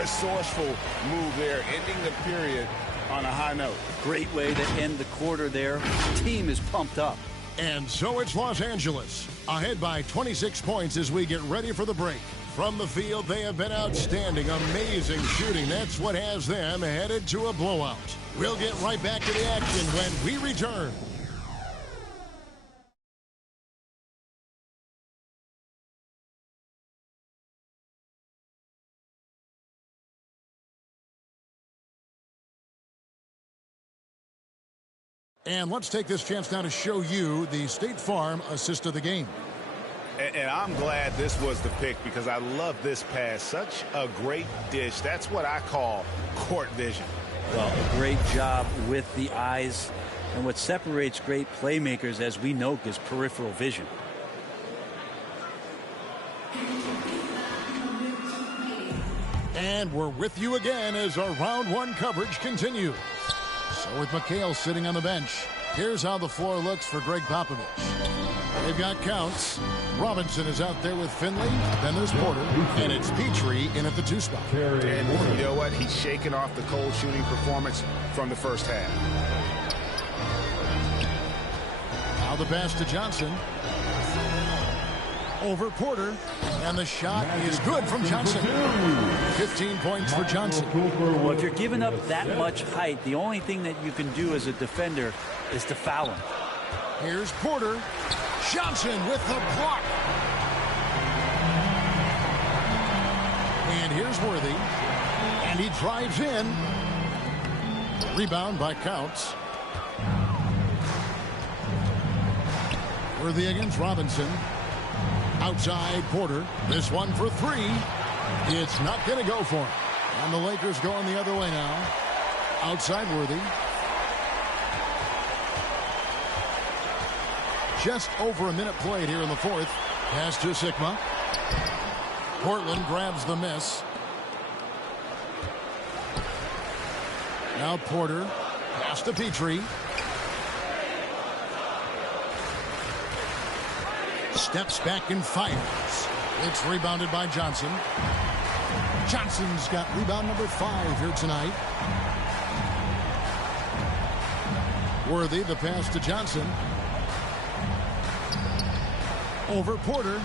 Resourceful move there, ending the period on a high note. Great way to end the quarter there. The team is pumped up. And so it's Los Angeles, ahead by 26 points as we get ready for the break. From the field, they have been outstanding, amazing shooting. That's what has them headed to a blowout. We'll get right back to the action when we return. And let's take this chance now to show you the State Farm assist of the game. And I'm glad this was the pick because I love this pass. Such a great dish. That's what I call court vision. Well, a great job with the eyes. And what separates great playmakers, as we know, is peripheral vision. And we're with you again as our round one coverage continues. So with McHale sitting on the bench, here's how the floor looks for Greg Popovich. They've got Counts. Robinson is out there with Finley. Then there's Porter. And it's Petrie in at the 2 spot. And you know what? He's shaking off the cold shooting performance from the first half. Now the pass to Johnson. Over Porter. And the shot is good from Johnson. 15 points for Johnson. Well, if you're giving up that much height, the only thing that you can do as a defender is to foul him. Here's Porter. Johnson with the block. And here's Worthy. And he drives in. Rebound by Counts. Worthy against Robinson. Outside Porter. This one for 3. It's not going to go for him. And the Lakers going the other way now. Outside Worthy. Just over a minute played here in the 4th. Pass to Sikma. Portland grabs the miss. Now Porter. Pass to Petrie. Steps back and fires. It's rebounded by Johnson. Johnson's got rebound number 5 here tonight. Worthy, the pass to Johnson. Over Porter.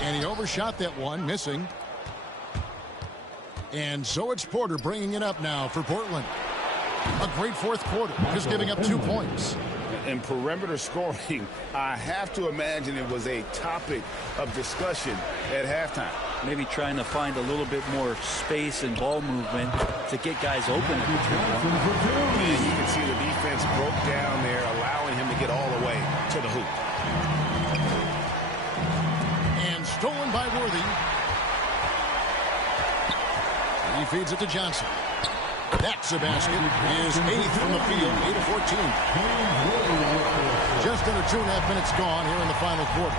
And he overshot that one, missing. And so it's Porter bringing it up now for Portland. A great 4th quarter, just giving up 2 points. In perimeter scoring, I have to imagine it was a topic of discussion at halftime. Maybe trying to find a little bit more space and ball movement to get guys open at the 3-point. And you can see the defense broke down there, allowing him to get all the way to the hoop. And stolen by Worthy. He feeds it to Johnson. That's a basket. His 8th from the field, 8 of 14. Just under 2.5 minutes gone here in the final quarter.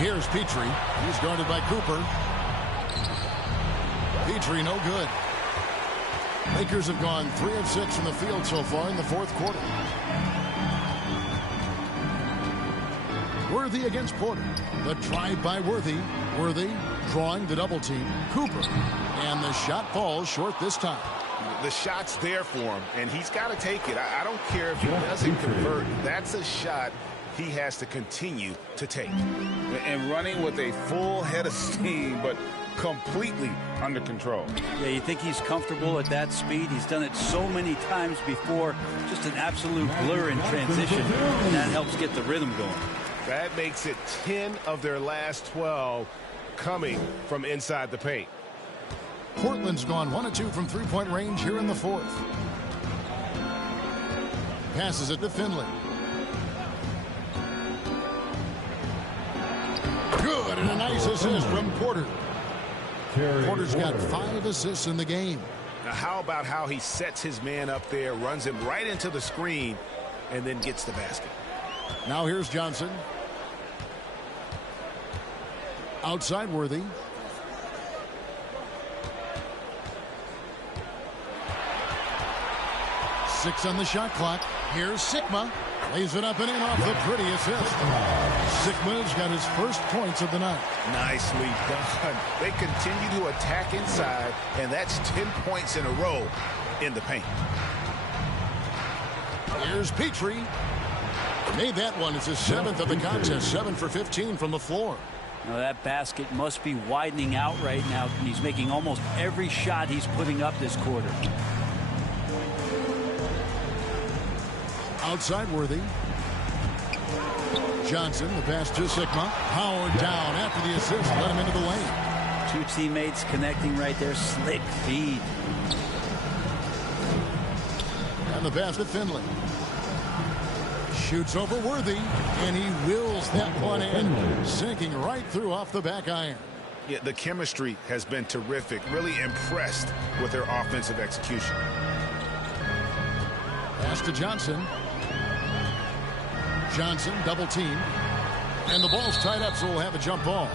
Here's Petrie. He's guarded by Cooper. Petrie no good. Lakers have gone 3 of 6 from the field so far in the 4th quarter. Worthy against Porter. The drive by Worthy. Worthy drawing the double team. Cooper. And the shot falls short this time. The shot's there for him, and he's got to take it. I don't care if he doesn't convert. That's a shot he has to continue to take. And running with a full head of steam, but completely under control. Yeah, you think he's comfortable at that speed. He's done it so many times before. Just an absolute blur in transition, and that helps get the rhythm going. That makes it 10 of their last 12 coming from inside the paint. Portland's gone 1 of 2 from 3-point range here in the 4th. Passes it to Finley. Good, and a nice assist from Porter. Porter's got 5 assists in the game. Now how about how he sets his man up there, runs him right into the screen, and then gets the basket. Now here's Johnson. Outside Worthy. 6 on the shot clock. Here's Sikma. Lays it up and in off the pretty assist. Sikma's got his first points of the night. Nicely done. They continue to attack inside, and that's 10 points in a row in the paint. Here's Petrie. Made that one. It's his 7th of the contest. 7 for 15 from the floor. Now that basket must be widening out right now. He's making almost every shot he's putting up this quarter. Outside Worthy. Johnson, the pass to Sikma. Howard down after the assist. Let him into the lane. Two teammates connecting right there. Slick feed. And the pass to Finley. Shoots over Worthy, and he wills that one in, sinking right through off the back iron. Yeah, the chemistry has been terrific. Really impressed with their offensive execution. Pass to Johnson. Johnson, double team. And the ball's tied up, so we'll have a jump ball.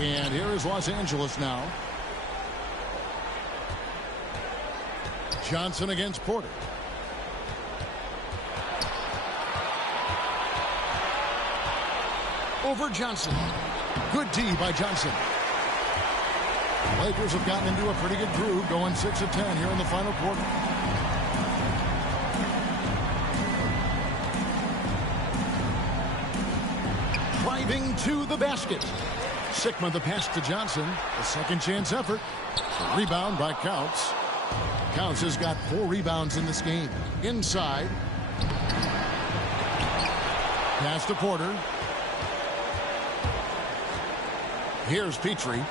And here is Los Angeles now. Johnson against Porter. Over Johnson. Good D by Johnson. Lakers have gotten into a pretty good groove, going 6 of 10 here in the final quarter. Driving to the basket. Sikma the pass to Johnson. A second chance effort. A rebound by Counts. Counts has got 4 rebounds in this game. Inside. Pass to Porter. Here's Petrie.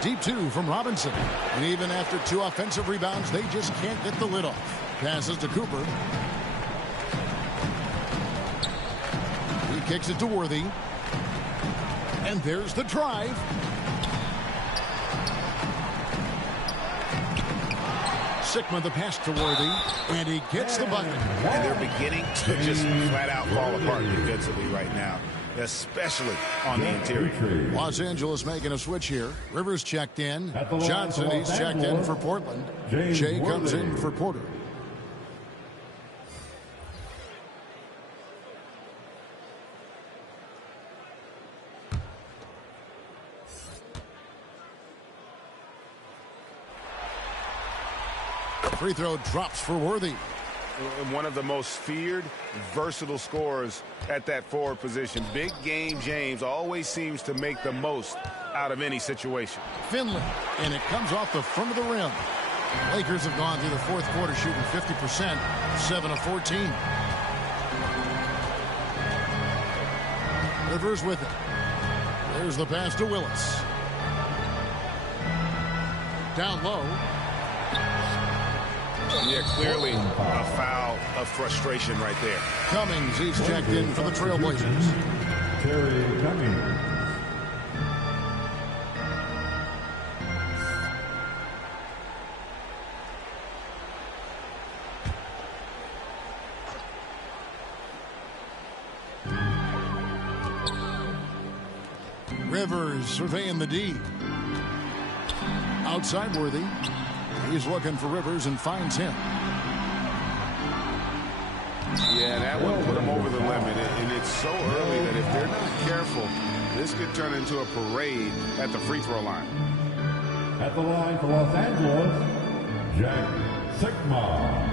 Deep 2 from Robinson. And even after 2 offensive rebounds, they just can't get the lid off. Passes to Cooper. He kicks it to Worthy. And there's the drive. Sikma the pass to Worthy, and he gets the bucket. And they're beginning to just flat out fall apart defensively right now, especially on the interior. Los Angeles making a switch here. Rivers checked in. Johnson, he's checked in for Portland. Jay comes in for Porter. Free throw drops for Worthy. One of the most feared, versatile scorers at that forward position. Big game James always seems to make the most out of any situation. Finley, and it comes off the front of the rim. Lakers have gone through the fourth quarter shooting 50%, 7 of 14. Rivers with it. There's the pass to Willis. Down low. Yeah, clearly a foul of frustration right there. Cummings, he's checked in for the Trailblazers. Terry Cummings. Rivers surveying the D. Outside Worthy. He's looking for Rivers and finds him. Yeah, that one put him over the limit. And it's so early that if they're not careful, this could turn into a parade at the free throw line. At the line for Los Angeles, Jack Sikma.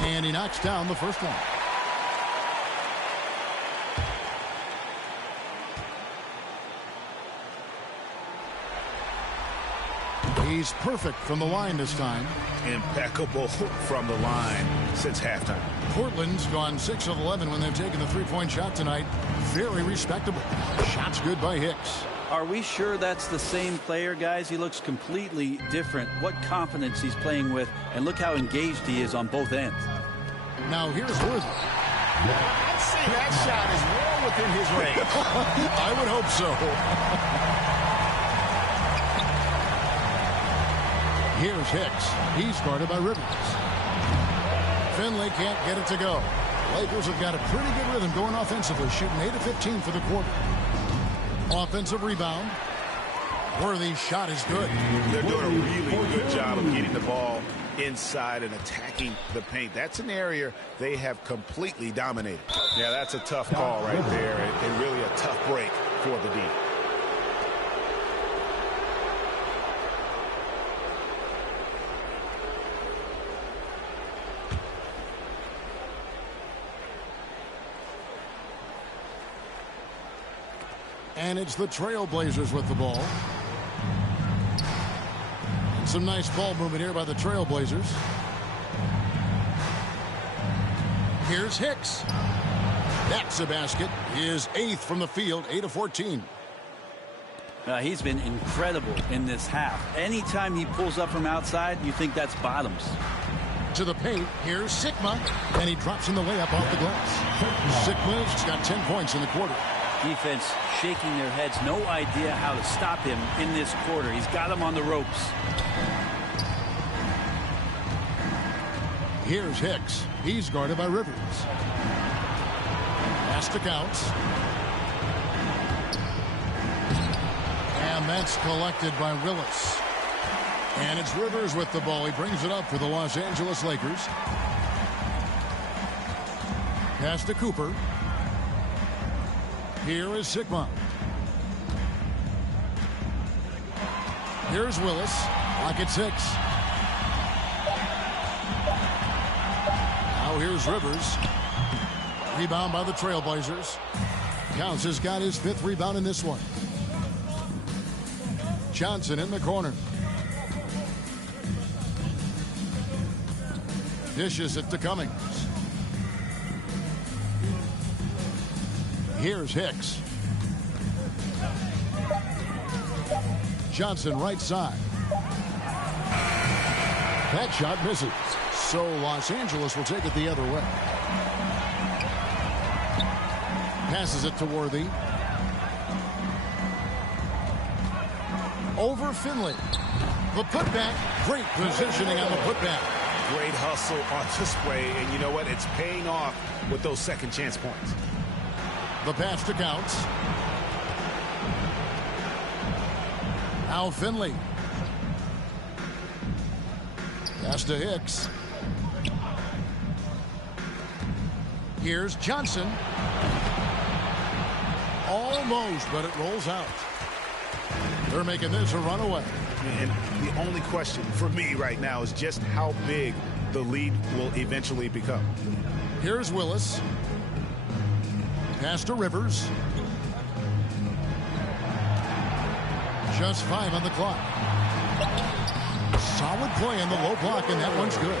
And he knocks down the first one. He's perfect from the line this time. Impeccable from the line since halftime. Portland's gone 6 of 11 when they've taken the three-point shot tonight. Very respectable. Shot's good by Hicks. Are we sure that's the same player, guys? He looks completely different. What confidence he's playing with, and look how engaged he is on both ends. Now here's Worthy. I'd say that shot is well within his range. I would hope so. Here's Hicks. He's guarded by Rivers. Finley can't get it to go. Lakers have got a pretty good rhythm going offensively, shooting 8 of 15 for the quarter. Offensive rebound. Worthy's shot is good. They're doing a really good job of getting the ball inside and attacking the paint. That's an area they have completely dominated. Yeah, that's a tough call right there, and really a tough break for the D. And it's the Trailblazers with the ball. And some nice ball movement here by the Trailblazers. Here's Hicks. That's a basket. His 8th from the field, 8 of 14. He's been incredible in this half. Anytime he pulls up from outside, you think that's bottoms. To the paint, here's Sikma. And he drops in the layup off the glass. Sikma's got 10 points in the quarter. Defense shaking their heads. No idea how to stop him in this quarter. He's got him on the ropes. Here's Hicks. He's guarded by Rivers. Pass to Counts. And that's collected by Willis. And it's Rivers with the ball. He brings it up for the Los Angeles Lakers. Pass to Cooper. Here is Sikma. Here's Willis. Clock at 6. Now here's Rivers. Rebound by the Trailblazers. Counts has got his 5th rebound in this one. Johnson in the corner. Dishes it to Cummings. Here's Hicks. Johnson right side. That shot misses. So Los Angeles will take it the other way. Passes it to Worthy. Over Finley. The putback. Great positioning on the putback. Great hustle on display, and you know what? It's paying off with those second chance points. The pass to Counts. Now Finley. Pass to Hicks. Here's Johnson. Almost, but it rolls out. They're making this a runaway. And the only question for me right now is just how big the lead will eventually become. Here's Willis. Pass to Rivers. Just 5 on the clock. Solid play in the low block, and that one's good.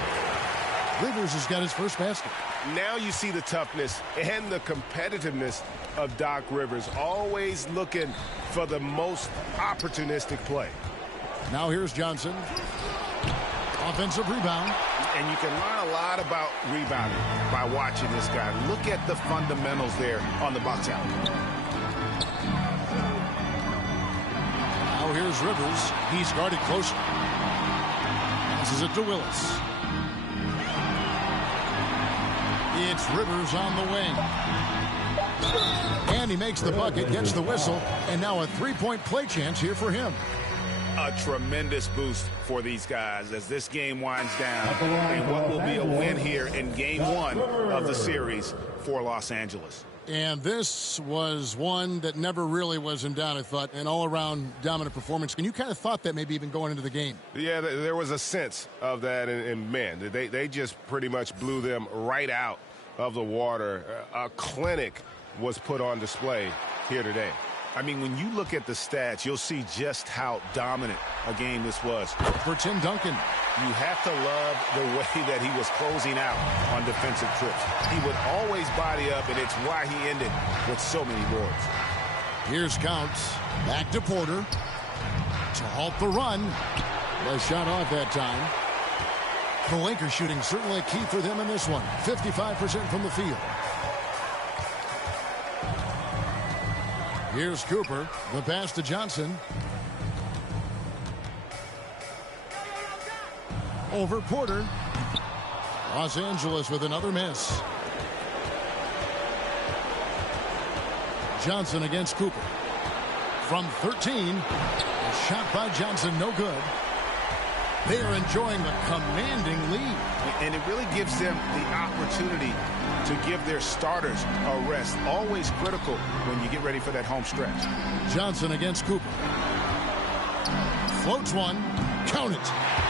Rivers has got his first basket. Now you see the toughness and the competitiveness of Doc Rivers, always looking for the most opportunistic play. Now here's Johnson. Offensive rebound. And you can learn a lot about rebounding by watching this guy. Look at the fundamentals there on the box out. Now here's Rivers. He's guarded closer. Passes it to Willis. It's Rivers on the wing. And he makes the bucket, gets the whistle, and now a three-point play chance here for him. A tremendous boost for these guys as this game winds down, and what will be a win here in game 1 of the series for Los Angeles. And this was one that never really was in doubt, I thought, an all-around dominant performance. And you kind of thought that maybe even going into the game. Yeah, there was a sense of that, and man, they just pretty much blew them right out of the water. A clinic was put on display here today. I mean, when you look at the stats, you'll see just how dominant a game this was. For Tim Duncan. You have to love the way that he was closing out on defensive trips. He would always body up, and it's why he ended with so many boards. Here's Counts. Back to Porter. To halt the run. The shot off that time. The Lakers shooting certainly a key for them in this one. 55% from the field. Here's Cooper. The pass to Johnson. Over Porter. Los Angeles with another miss. Johnson against Cooper. From 13. A shot by Johnson, no good. They are enjoying the commanding lead. And it really gives them the opportunity to give their starters a rest. Always critical when you get ready for that home stretch. Johnson against Cooper. Floats one. Count it.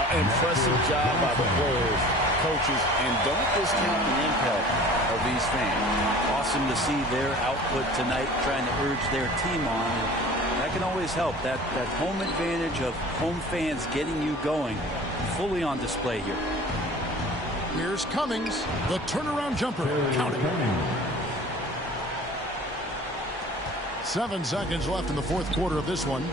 Impressive job by the players, coaches, and don't discount the impact of these fans. Awesome to see their output tonight, trying to urge their team on. That can always help. That home advantage of home fans getting you going fully on display here. Here's Cummings, the turnaround jumper. Count it. 7 seconds left in the fourth quarter of this one.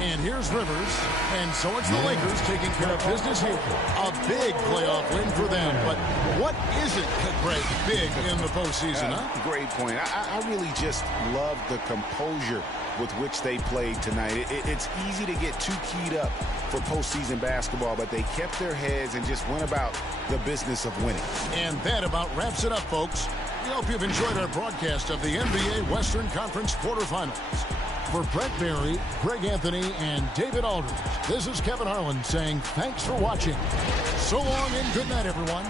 And here's Rivers. And so it's the Lakers taking care of business here. A big playoff win for them. But what isn't, Greg, big in the postseason, huh? Great point. I really just love the composure with which they played tonight. It's easy to get too keyed up for postseason basketball, but they kept their heads and just went about the business of winning. And that about wraps it up, folks. We hope you've enjoyed our broadcast of the NBA Western Conference quarterfinals. For Brent Barry, Greg Anthony, and David Aldridge, this is Kevin Harlan saying thanks for watching. So long and good night, everyone.